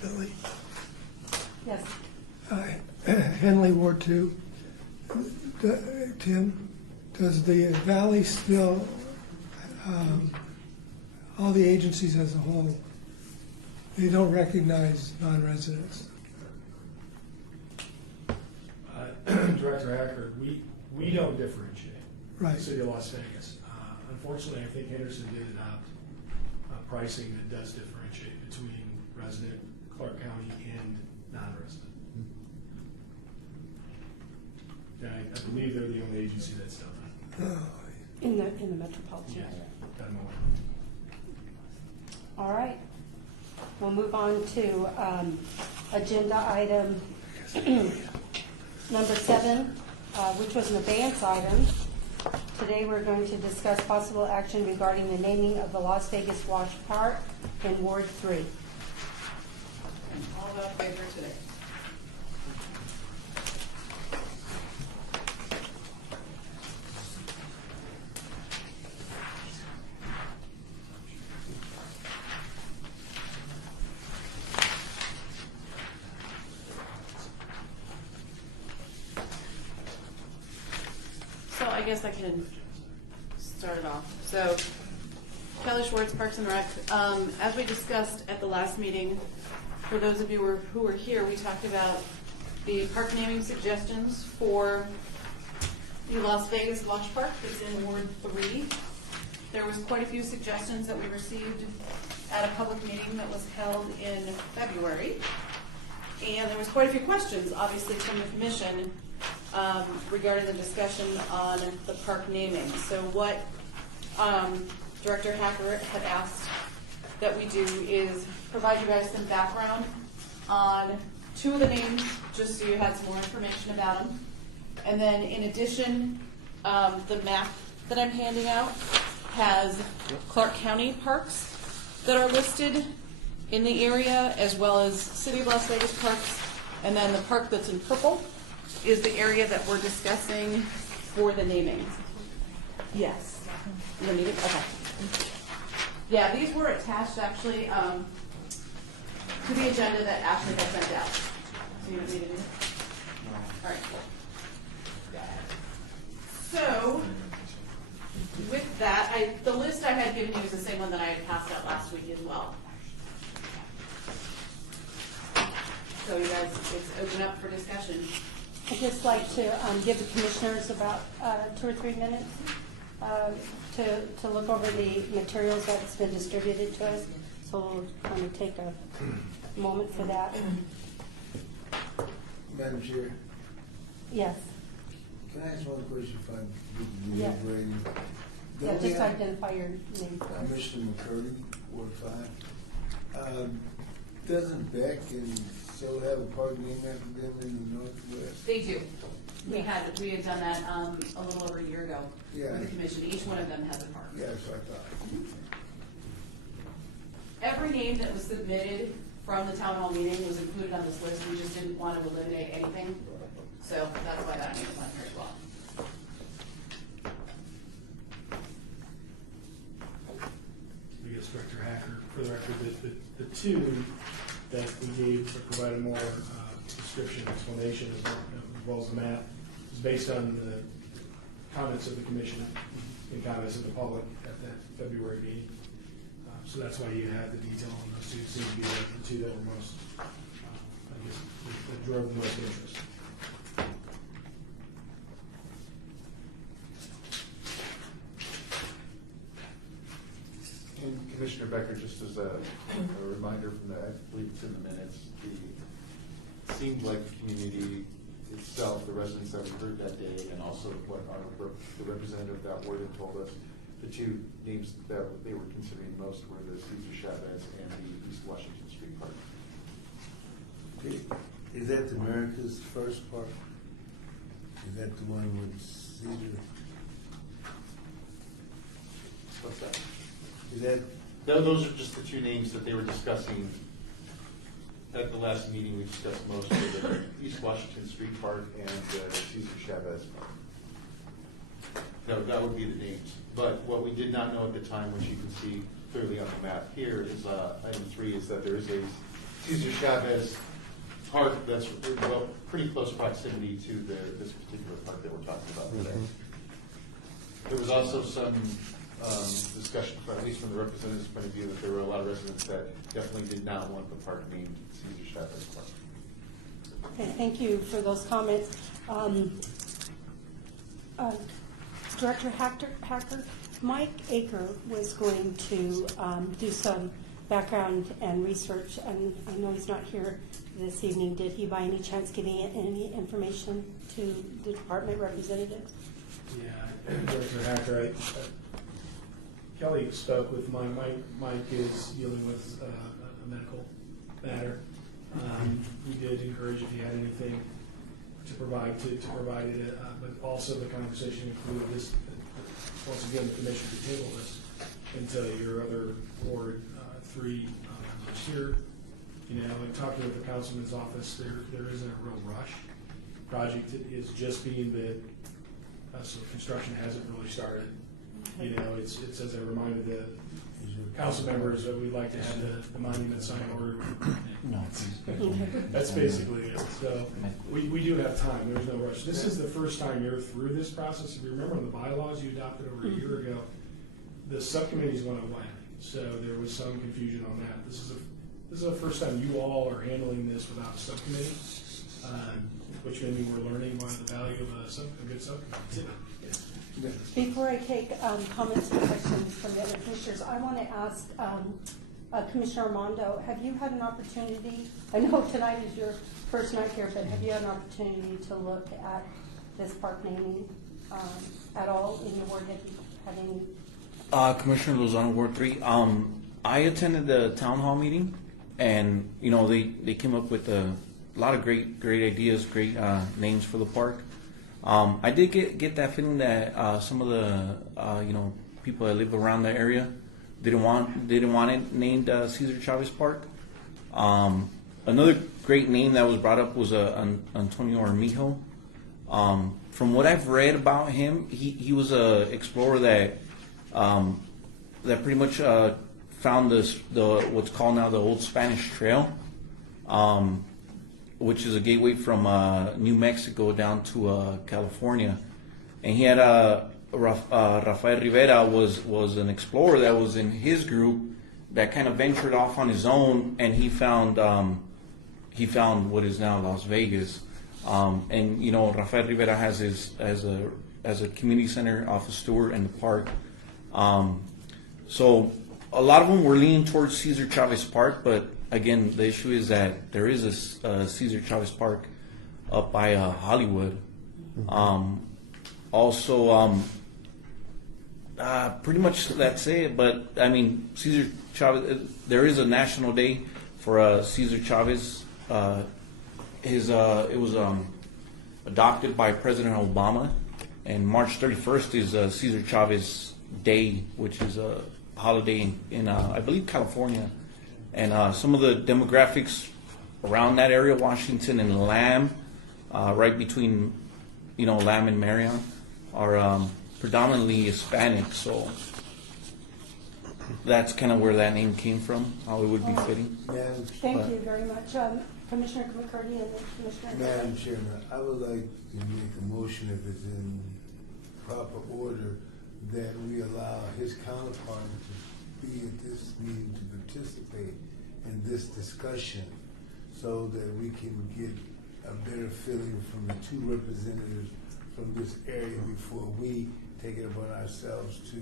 Billy? Yes. Henley, Ward 2. Tim, does the Valley still, all the agencies as a whole, they don't recognize non-residents? Director Hacker, we don't differentiate. Right. The City of Las Vegas. Unfortunately, I think Henderson did adopt pricing that does differentiate between resident, Clark County, and non-resident. And I believe they're the only agency that's done that. In the metropolitan Yes, area. done more. All right. We'll move on to agenda item number 7, which was an abeyance item. Today we're going to discuss possible action regarding the naming of the Las Vegas Wash Park in Ward 3. All about favor today. So I guess I can start it off. So Kelly Schwartz, Parks and Rec. As we discussed at the last meeting, for those of you who were here, we talked about the park naming suggestions for the Las Vegas Wash Park that's in Ward 3. There was quite a few suggestions that we received at a public meeting that was held in February. And there was quite a few questions, obviously, from the commission regarding the discussion on the park naming. So what Director Hacker had asked that we do is provide you guys some background on 2 of the names, just so you had some more information about them. And then in addition, the map that I'm handing out has Clark County parks that are listed in the area, as well as City of Las Vegas parks. And then the park that's in purple is the area that we're discussing for the naming. Yes. You need it? Okay. Yeah, these were attached actually to the agenda that Ashley had sent out. So you don't need it? All right. So with that, the list I had given you is the same one that I had passed out last week as well. So you guys, it's open up for discussion. I'd just like to give the commissioners about 2 or 3 minutes to look over the materials that's been distributed to us. So we'll kind of take a moment for that. Madam Chair, Yes. can I ask one question if I'm Yeah. deliberating? Yeah, just identify your name first. Commissioner McCurdy, Ward 5. Doesn't Beck and so have a park named after them in the Northwest? They do. We had done that a little over a year ago Yeah. with the commission. Each one of them has a park. Yeah, that's what I thought. Every name that was submitted from the town hall meeting was included on this list. We just didn't want to eliminate anything. So that's why that name is on here as well. I guess Director Hacker, for the record, the two that we gave that provided more description, explanation, as well as the map, is based on the comments of the commission and comments of the public at that February meeting. So that's why you have the detail on those two. Seem to be the two that were most, I guess, that drove the most interest. And Commissioner Becker, just as a reminder from the, I believe it's in the minutes, it seemed like the community itself, the residents that we heard that day, and also what the representative of that ward had told us, the two names that they were considering most were the Cesar Chavez and the East Washington Street Park. Okay. Is that the America's First Park? Is that the one with Cedar? What's that? Is that, Those are just the two names that they were discussing at the last meeting. We discussed most of the East Washington Street Park and Cesar Chavez Park. That would be the names. But what we did not know at the time, which you can see clearly on the map here, is item 3, is that there is a Cesar Chavez park that's pretty close proximity to this particular park that we're talking about today. There was also some discussion, at least from the representative's point of view, that there were a lot of residents that definitely did not want the park named Cesar Chavez Park. Okay, thank you for those comments. Director Hacker, Mike Aker was going to do some background and research, and I know he's not here this evening. Did he by any chance give any information to the department representatives? Yeah, Director Hacker, Kelly spoke with Mike. Mike is dealing with a medical matter. We did encourage if he had anything to provide it, but also the conversation included this. Once again, the commission could table this until your other Ward 3 members here. You know, and talking with the councilman's office, there isn't a real rush. Project is just being bid, so construction hasn't really started. You know, it's as I reminded the council members that we'd like to have the monument sign order. No. That's basically it. So we do have time. There's no rush. This is the first time you're through this process. If you remember in the bylaws you adopted over a year ago, the subcommittees went away. So there was some confusion on that. This is the first time you all are handling this without a subcommittee, which maybe we're learning why the value of a good subcommittee. Before I take comments and questions from the other commissioners, I want to ask Commissioner Armando, have you had an opportunity, I know tonight is your first night here, but have you had an opportunity to look at this park naming at all in your ward? Have you had any? Commissioner Lozano, Ward 3. I attended the town hall meeting, and you know they came up with a lot of great ideas, great names for the park. I did get that feeling that some of the people that live around the area didn't want it named Cesar Chavez Park. Another great name that was brought up was Antonio Armijo. From what I've read about him, he was a explorer that pretty much found what's called now the Old Spanish Trail, which is a gateway from New Mexico down to California. And he had Rafael Rivera was an explorer that was in his group that kind of ventured off on his own, and he found what is now Las Vegas. And you know, Rafael Rivera has a community center off of Stewart and the park. So a lot of them were leaning towards Cesar Chavez Park, but again, the issue is that there is a Cesar Chavez Park up by Hollywood. Pretty much that's it. But I mean, Cesar Chavez, there is a national day for Cesar Chavez. It was adopted by President Obama, and March 31st is Cesar Chavez Day, which is a holiday in I believe California. And some of the demographics around that area, Washington and Lamb, right between Lamb and Marion, are predominantly Hispanic. So that's kind of where that name came from, how it would be fitting. Thank you very much. Commissioner McCurdy and then Commissioner. Madam Chairman, I would like to make a motion, if it's in proper order, that we allow his counterpart to be at this meeting to participate in this discussion, so that we can get a better feeling from the two representatives from this area before we take it upon ourselves to,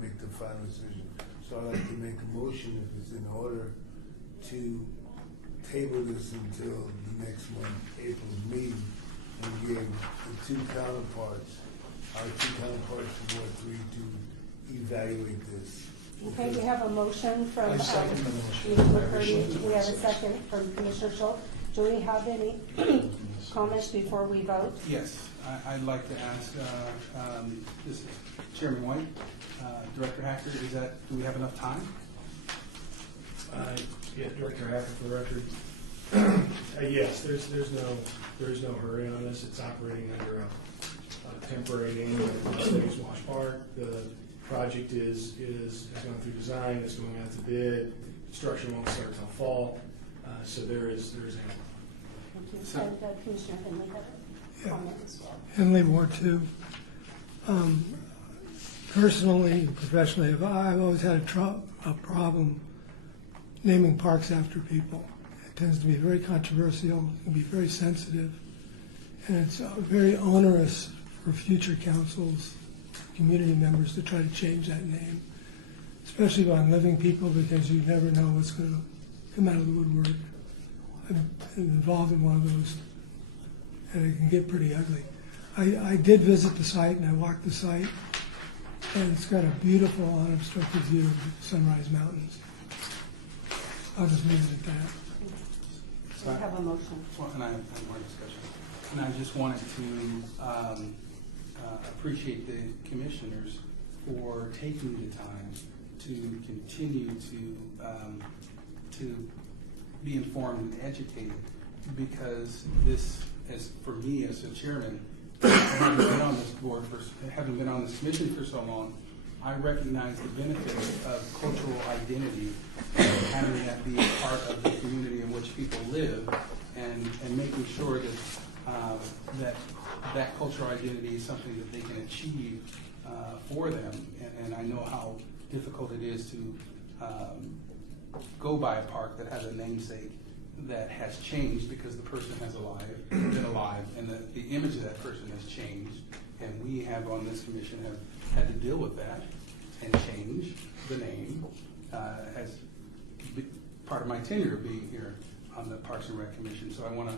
make the final decision. So I'd like to make a motion, if it's in order, to table this until the next month, April's meeting, and give the two counterparts, our two counterparts from Ward 3, to evaluate this. Okay, we have a motion from I second the motion. Commissioner McCurdy. We have a second from Commissioner Schultz. Do we have any comments before we vote? Yes, I'd like to ask, this is Chairman White, Director Hacker, do we have enough time? Yeah, Director Hacker, for the record. Yes, there's no hurry on this. It's operating under a temporary name of Cities Wash Park. The project has gone through design. It's going out to bid. Construction won't start until fall. So there is ample. Thank you. And Commissioner Henley had a comment as well. Henley, Ward 2. Personally, professionally, I've always had a problem naming parks after people. It tends to be very controversial, it can be very sensitive, and it's very onerous for future councils, community members to try to change that name, especially on living people, because you never know what's going to come out of the woodwork. I've been involved in one of those, and it can get pretty ugly. I did visit the site, and I walked the site, and it's got a beautiful, unobstructed view of the Sunrise Mountains. I'll just leave it at that. So we have a motion. Well, and I have more discussion. And I just wanted to appreciate the commissioners for taking the time to continue to be informed and educated, because this, as for me as a chairman, having been on this board, having been on this commission for so long, I recognize the benefits of cultural identity and having that be a part of the community in which people live, and making sure that that cultural identity is something that they can achieve for them. And I know how difficult it is to go by a park that has a namesake that has changed because the person has been alive, and the image of that person has changed. And we have on this commission have had to deal with that and change the name as part of my tenure of being here on the Parks and Rec Commission. So I want to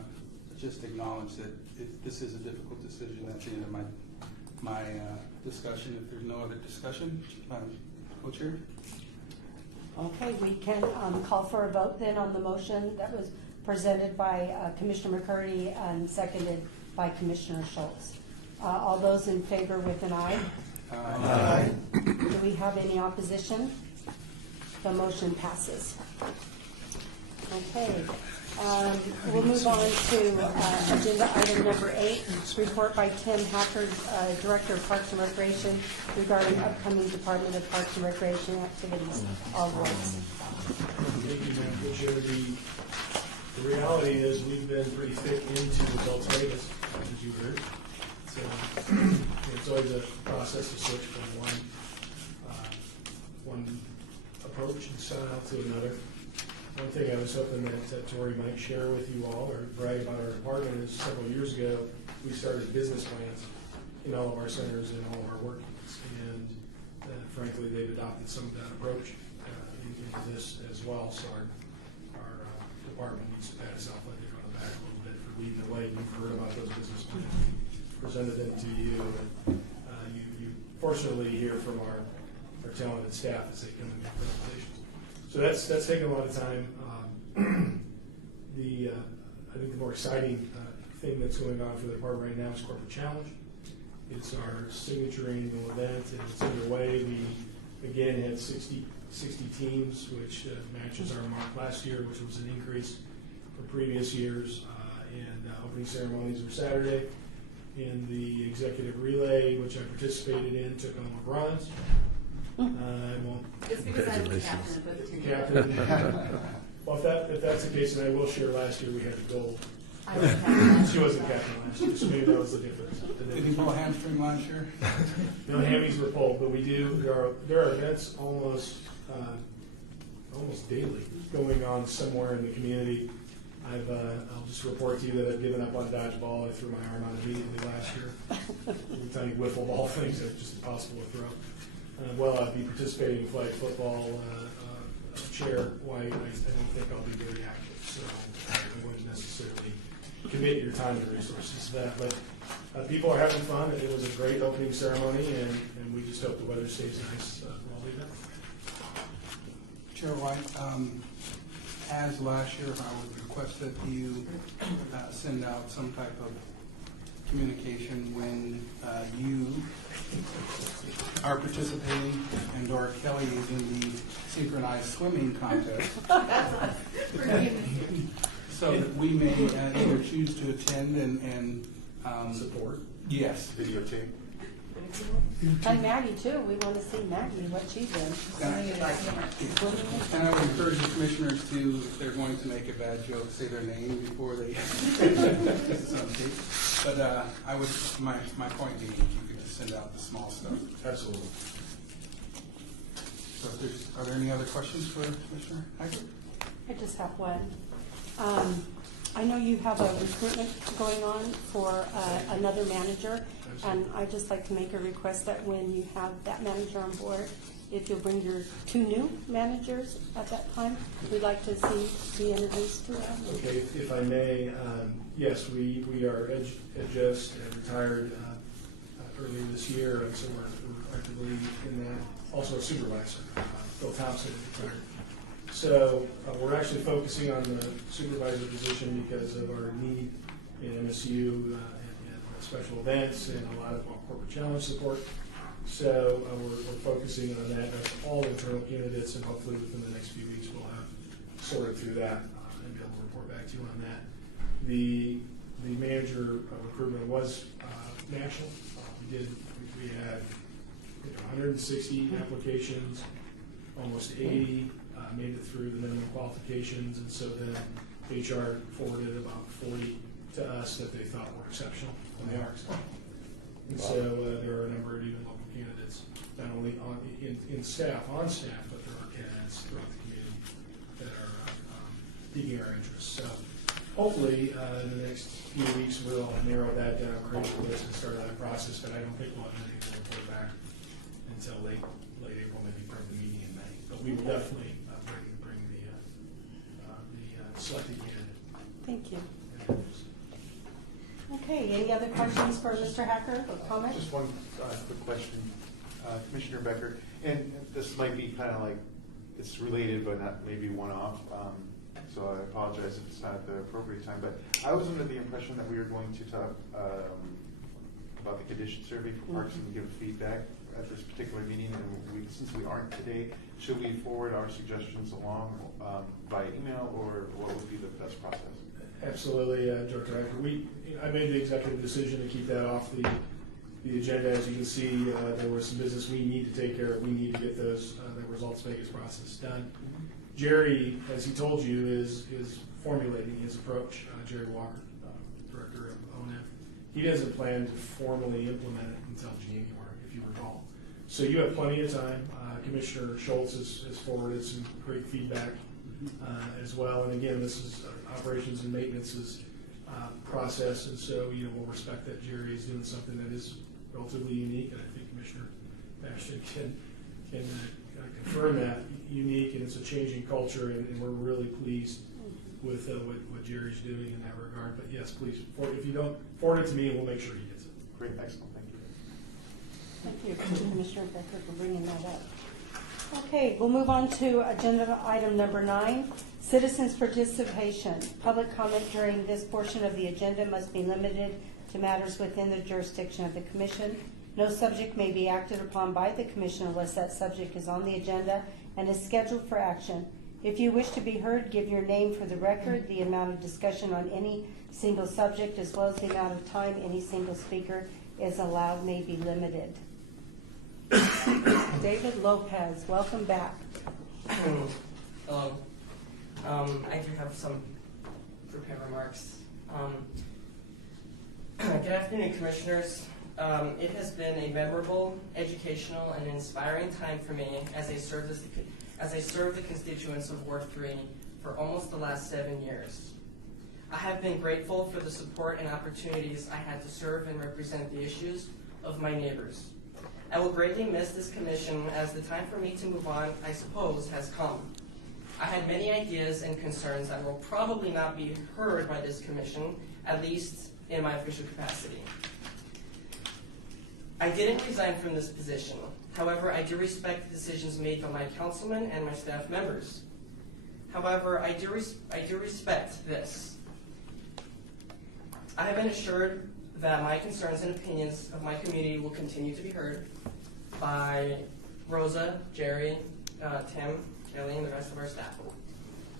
just acknowledge that this is a difficult decision. That's the end of my discussion. If there's no other discussion, Co-Chair? Okay, we can call for a vote then on the motion that was presented by Commissioner McCurdy and seconded by Commissioner Schultz. All those in favor with an aye? Aye. Do we have any opposition? The motion passes. Okay. We'll move on to agenda item number 8, report by Tim Hacker, Director of Parks and Recreation, regarding upcoming Department of Parks and Recreation activities. All wards. Thank you, Madam Chair. The reality is we've been pretty thick into adult Vegas, as you heard. So it's always a process to switch from one approach and style to another. One thing I was hoping that Tori might share with you all or brag about our department is several years ago we started business plans in all of our centers and all of our work units. And frankly, they've adopted some of that approach into this as well. So our department needs to pat itself on the back a little bit for leading the way. You've heard about those business plans. We presented them to you. And, you fortunately hear from our talented staff as they come and make presentations. So that's taken a lot of time. I think the more exciting thing that's going on for the department right now is Corporate Challenge. It's our signature annual event, and it's underway. We again had 60 teams, which matches our mark last year, which was an increase from previous years. And opening ceremonies were Saturday. And the executive relay, which I participated in, took home a bronze. I won't. It's because I was the captain of both teams. Captain. Well, if that's the case, then I will share. Last year we had gold. I was captain. She wasn't captain last year, so maybe that was the difference. Did you pull a hamstring last year? No hammies were pulled, but we do. There are events almost daily going on somewhere in the community. I'll just report to you that I've given up on dodgeball. I threw my arm out immediately last year. The tiny wiffle ball things that are just impossible to throw. Well, I'll be participating in flag football chair. Why I don't think I'll be very active, so I wouldn't necessarily commit your time and resources to that. But people are having fun. It was a great opening ceremony, and we just hope the weather stays nice for all the events. Chair White, as last year, I would request that you send out some type of communication when you are participating and Dora Kelly is in the synchronized swimming contest. So that we may either choose to attend and Support. Yes. Videotape. And Maggie too, we want to see Maggie, what she did. And I would encourage the commissioners to, if they're going to make a bad joke, say their name before they. But I would, my point being, if you could just send out the small stuff. Absolutely. So are there any other questions for Commissioner Haggard? I just have one. I know you have a recruitment going on for another manager, and I'd just like to make a request that when you have that manager on board, if you'll bring your 2 new managers at that time, we'd like to be introduced to them. Okay, if I may, yes, we are just retired earlier this year, and so we're actively in that. Also a supervisor, Phil Thompson, retired. So we're actually focusing on the supervisor position because of our need in MSU and special events and a lot of corporate challenge support. So we're focusing on that. That's all internal candidates, and hopefully within the next few weeks we'll have sorted through that and be able to report back to you on that. The manager recruitment was national. We had 160 applications, almost 80 made it through the minimum qualifications, and so then HR forwarded about 40 to us that they thought were exceptional, and they are exceptional. And so there are a number of even local candidates, not only on staff, but there are candidates throughout the community that are piquing our interest. So hopefully in the next few weeks we'll narrow that down, create a list, and start that process. But I don't think we'll have anything to report back until late April, maybe part of the meeting in May. But we will definitely bring the selected candidate. Thank you. Okay, any other questions for Mr. Hacker or comments? Just one quick question, Commissioner Becker, and this might be kind of like, it's related but not maybe one-off, so I apologize if it's not the appropriate time, but I was under the impression that we were going to talk about the condition survey for parks and give feedback at this particular meeting, and since we aren't today, should we forward our suggestions along by email, or what would be the best process? Absolutely, Director Hacker. I made the executive decision to keep that off the agenda. As you can see, there was some business we need to take care of. We need to get the results Vegas process done. Jerry, as he told you, is formulating his approach. Jerry Walker, Director of ONF. He doesn't plan to formally implement it until January, if you recall. So you have plenty of time. Commissioner Schultz has forwarded some great feedback as well. And again, this is operations and maintenance's process, and so we'll respect that Jerry is doing something that is relatively unique, and I think Commissioner Bastian can confirm that unique, and it's a changing culture, and we're really pleased with what Jerry's doing in that regard. But yes, please, if you don't forward it to me, we'll make sure he gets it. Great, excellent, thank you. Thank you, Commissioner Becker, for bringing that up. Okay, we'll move on to agenda item number 9, citizens' participation. Public comment during this portion of the agenda must be limited to matters within the jurisdiction of the commission. No subject may be acted upon by the commission unless that subject is on the agenda and is scheduled for action. If you wish to be heard, give your name for the record. The amount of discussion on any single subject, as well as the amount of time any single speaker is allowed, may be limited. David Lopez, welcome back. Hello. I do have some prepared remarks. Good afternoon, Commissioners. It has been a memorable, educational, and inspiring time for me as I served the constituents of Ward 3 for almost the last 7 years. I have been grateful for the support and opportunities I had to serve and represent the issues of my neighbors. I will greatly miss this commission as the time for me to move on, I suppose, has come. I had many ideas and concerns that will probably not be heard by this commission, at least in my official capacity. I didn't resign from this position. However, I do respect the decisions made by my councilmen and my staff members. However, I do respect this. I have been assured that my concerns and opinions of my community will continue to be heard by Rosa, Jerry, Tim, Kelly, and the rest of our staff.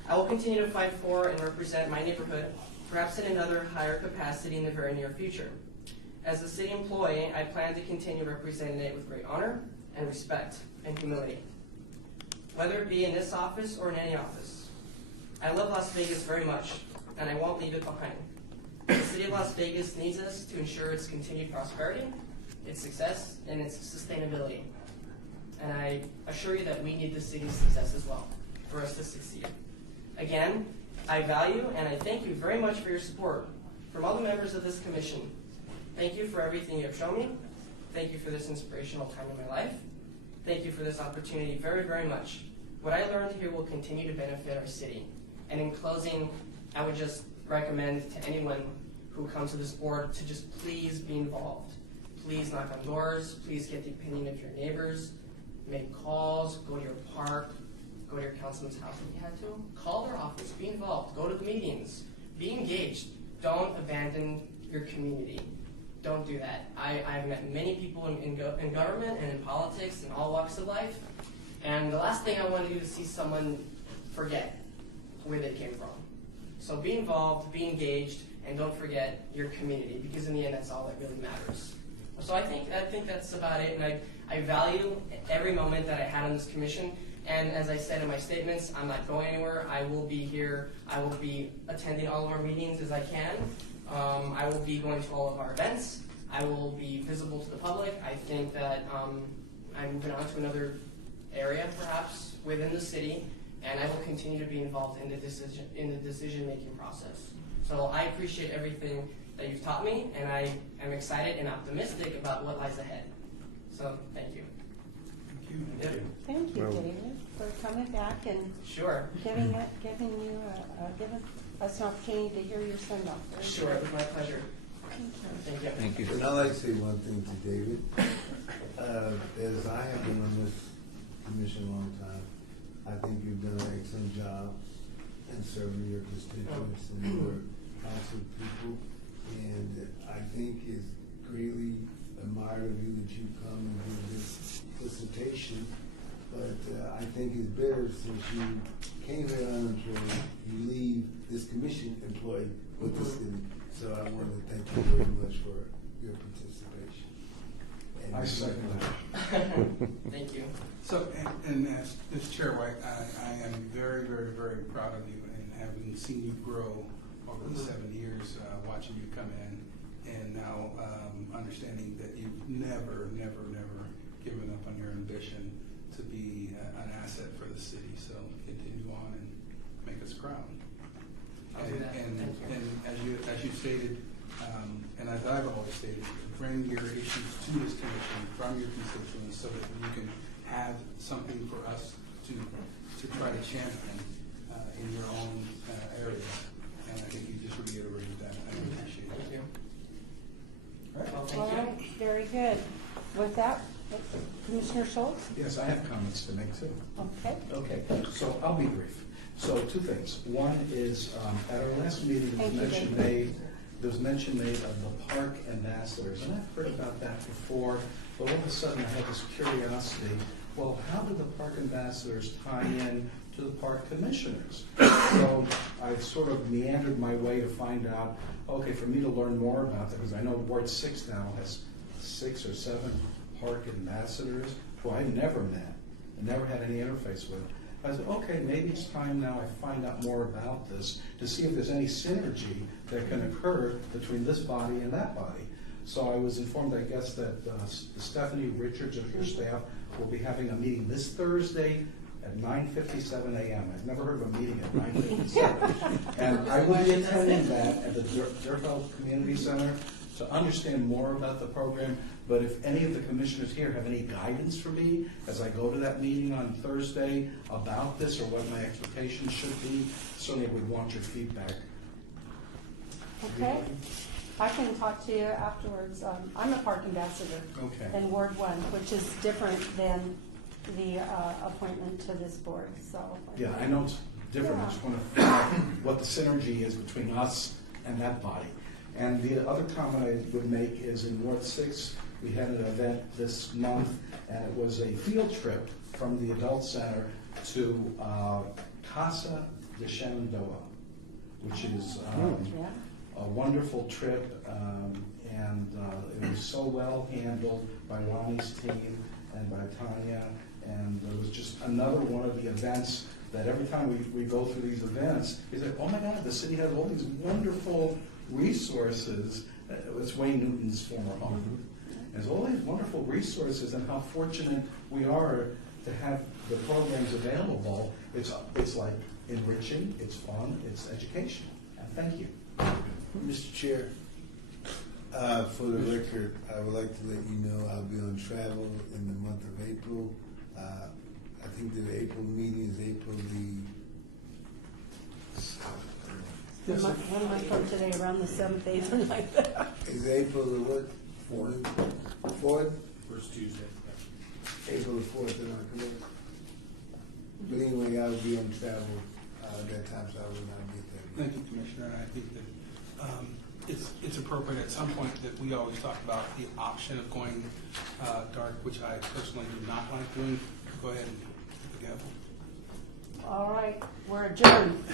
I will continue to fight for and represent my neighborhood, perhaps in another higher capacity in the very near future. As a city employee, I plan to continue representing it with great honor and respect and humility, whether it be in this office or in any office. I love Las Vegas very much, and I won't leave it behind. The city of Las Vegas needs us to ensure its continued prosperity, its success, and its sustainability. And I assure you that we need the city's success as well for us to succeed. Again, I value and I thank you very much for your support from all the members of this commission. Thank you for everything you have shown me. Thank you for this inspirational time in my life. Thank you for this opportunity very, very much. What I learned here will continue to benefit our city. And in closing, I would just recommend to anyone who comes to this board to just please be involved. Please knock on doors. Please get the opinion of your neighbors. Make calls. Go to your park. Go to your councilman's house if you had to. Call their office. Be involved. Go to the meetings. Be engaged. Don't abandon your community. Don't do that. I've met many people in government and in politics in all walks of life. And the last thing I want to do is see someone forget where they came from. So be involved, be engaged, and don't forget your community, because in the end, that's all that really matters. So I think that's about it, and I value every moment that I had on this commission. And as I said in my statements, I'm not going anywhere. I will be here. I will be attending all of our meetings as I can. I will be going to all of our events. I will be visible to the public. I think that I'm moving on to another area, perhaps, within the city, and I will continue to be involved in the decision-making process. So I appreciate everything that you've taught me, and I am excited and optimistic about what lies ahead. So thank you. Thank you, David, for coming back and Sure. giving us an opportunity to hear your send-off. Sure, it was my pleasure. Thank you. Thank you. Thank you. And I'd like to say one thing to David. As I have been on this commission a long time, I think you've done an excellent job in serving your constituents and your council people. And I think it's greatly admired of you that you come and do this solicitation. But I think it's better since you came here unemployed, you leave this commission employed with the city. So I want to thank you very much for your participation. And I second that. Thank you. So, and as Chair White, I am very, very, very proud of you and having seen you grow over the 7 years, watching you come in, and now understanding that you've never, never, never given up on your ambition to be an asset for the city. So continue on and make us proud. I'll do that. And Thank you. as you stated, and as I've always stated, bring your issues to this commission from your constituents so that you can have something for us to try to champion in your own area. And I think you just reiterated that. I appreciate it. Thank you. All right. Well, All thank right, you. very good. With that, Commissioner Schultz? Yes, I have comments to make too. Okay. Okay, so I'll be brief. So two things. One is, at our last meeting, Thank you, there was mention made of the park ambassadors, and I've heard about that before, but all of a sudden I had this curiosity, well, how do the park ambassadors tie in to the park commissioners? So I sort of meandered my way to find out, okay, for me to learn more about that, because I know Ward 6 now has 6 or 7 park ambassadors who I never met and never had any interface with. I said, okay, maybe it's time now I find out more about this to see if there's any synergy that can occur between this body and that body. So I was informed, I guess, that Stephanie Richards of your staff will be having a meeting this Thursday at 9:57 a.m. I've never heard of a meeting at 9:57. And I will be attending that at the Deerfield Community Center to understand more about the program. But if any of the commissioners here have any guidance for me as I go to that meeting on Thursday about this or what my expectations should be, certainly would want your feedback. Okay. I can talk to you afterwards. I'm a park ambassador Okay. in Ward 1, which is different than the appointment to this board, so. Yeah, I know it's different. I just want to find out what the synergy is between us and that body. And the other comment I would make is in Ward 6, we had an event this month, and it was a field trip from the Adult Center to Casa de Shenandoah, which is a wonderful trip, and it was so well handled by Lonnie's team and by Tanya, and it was just another one of the events that every time we go through these events, is that, oh my God, the city has all these wonderful resources. It's Wayne Newton's former home. There's all these wonderful resources, and how fortunate we are to have the programs available. It's like enriching, it's fun, it's educational. And thank you. Mr. Chair, for the record, I would like to let you know I'll be on travel in the month of April. I think the April meeting is April the... One month from today, around the 7th, 8th, or 9th. Is April the what? 4th? First Tuesday. April the 4th, am I correct? But anyway, I'll be on travel at that time, so I will not get there. Thank you, Commissioner. I think that it's appropriate at some point that we always talk about the option of going dark, which I personally do not like doing. Go ahead and hit the gavel. All right, we're adjourned.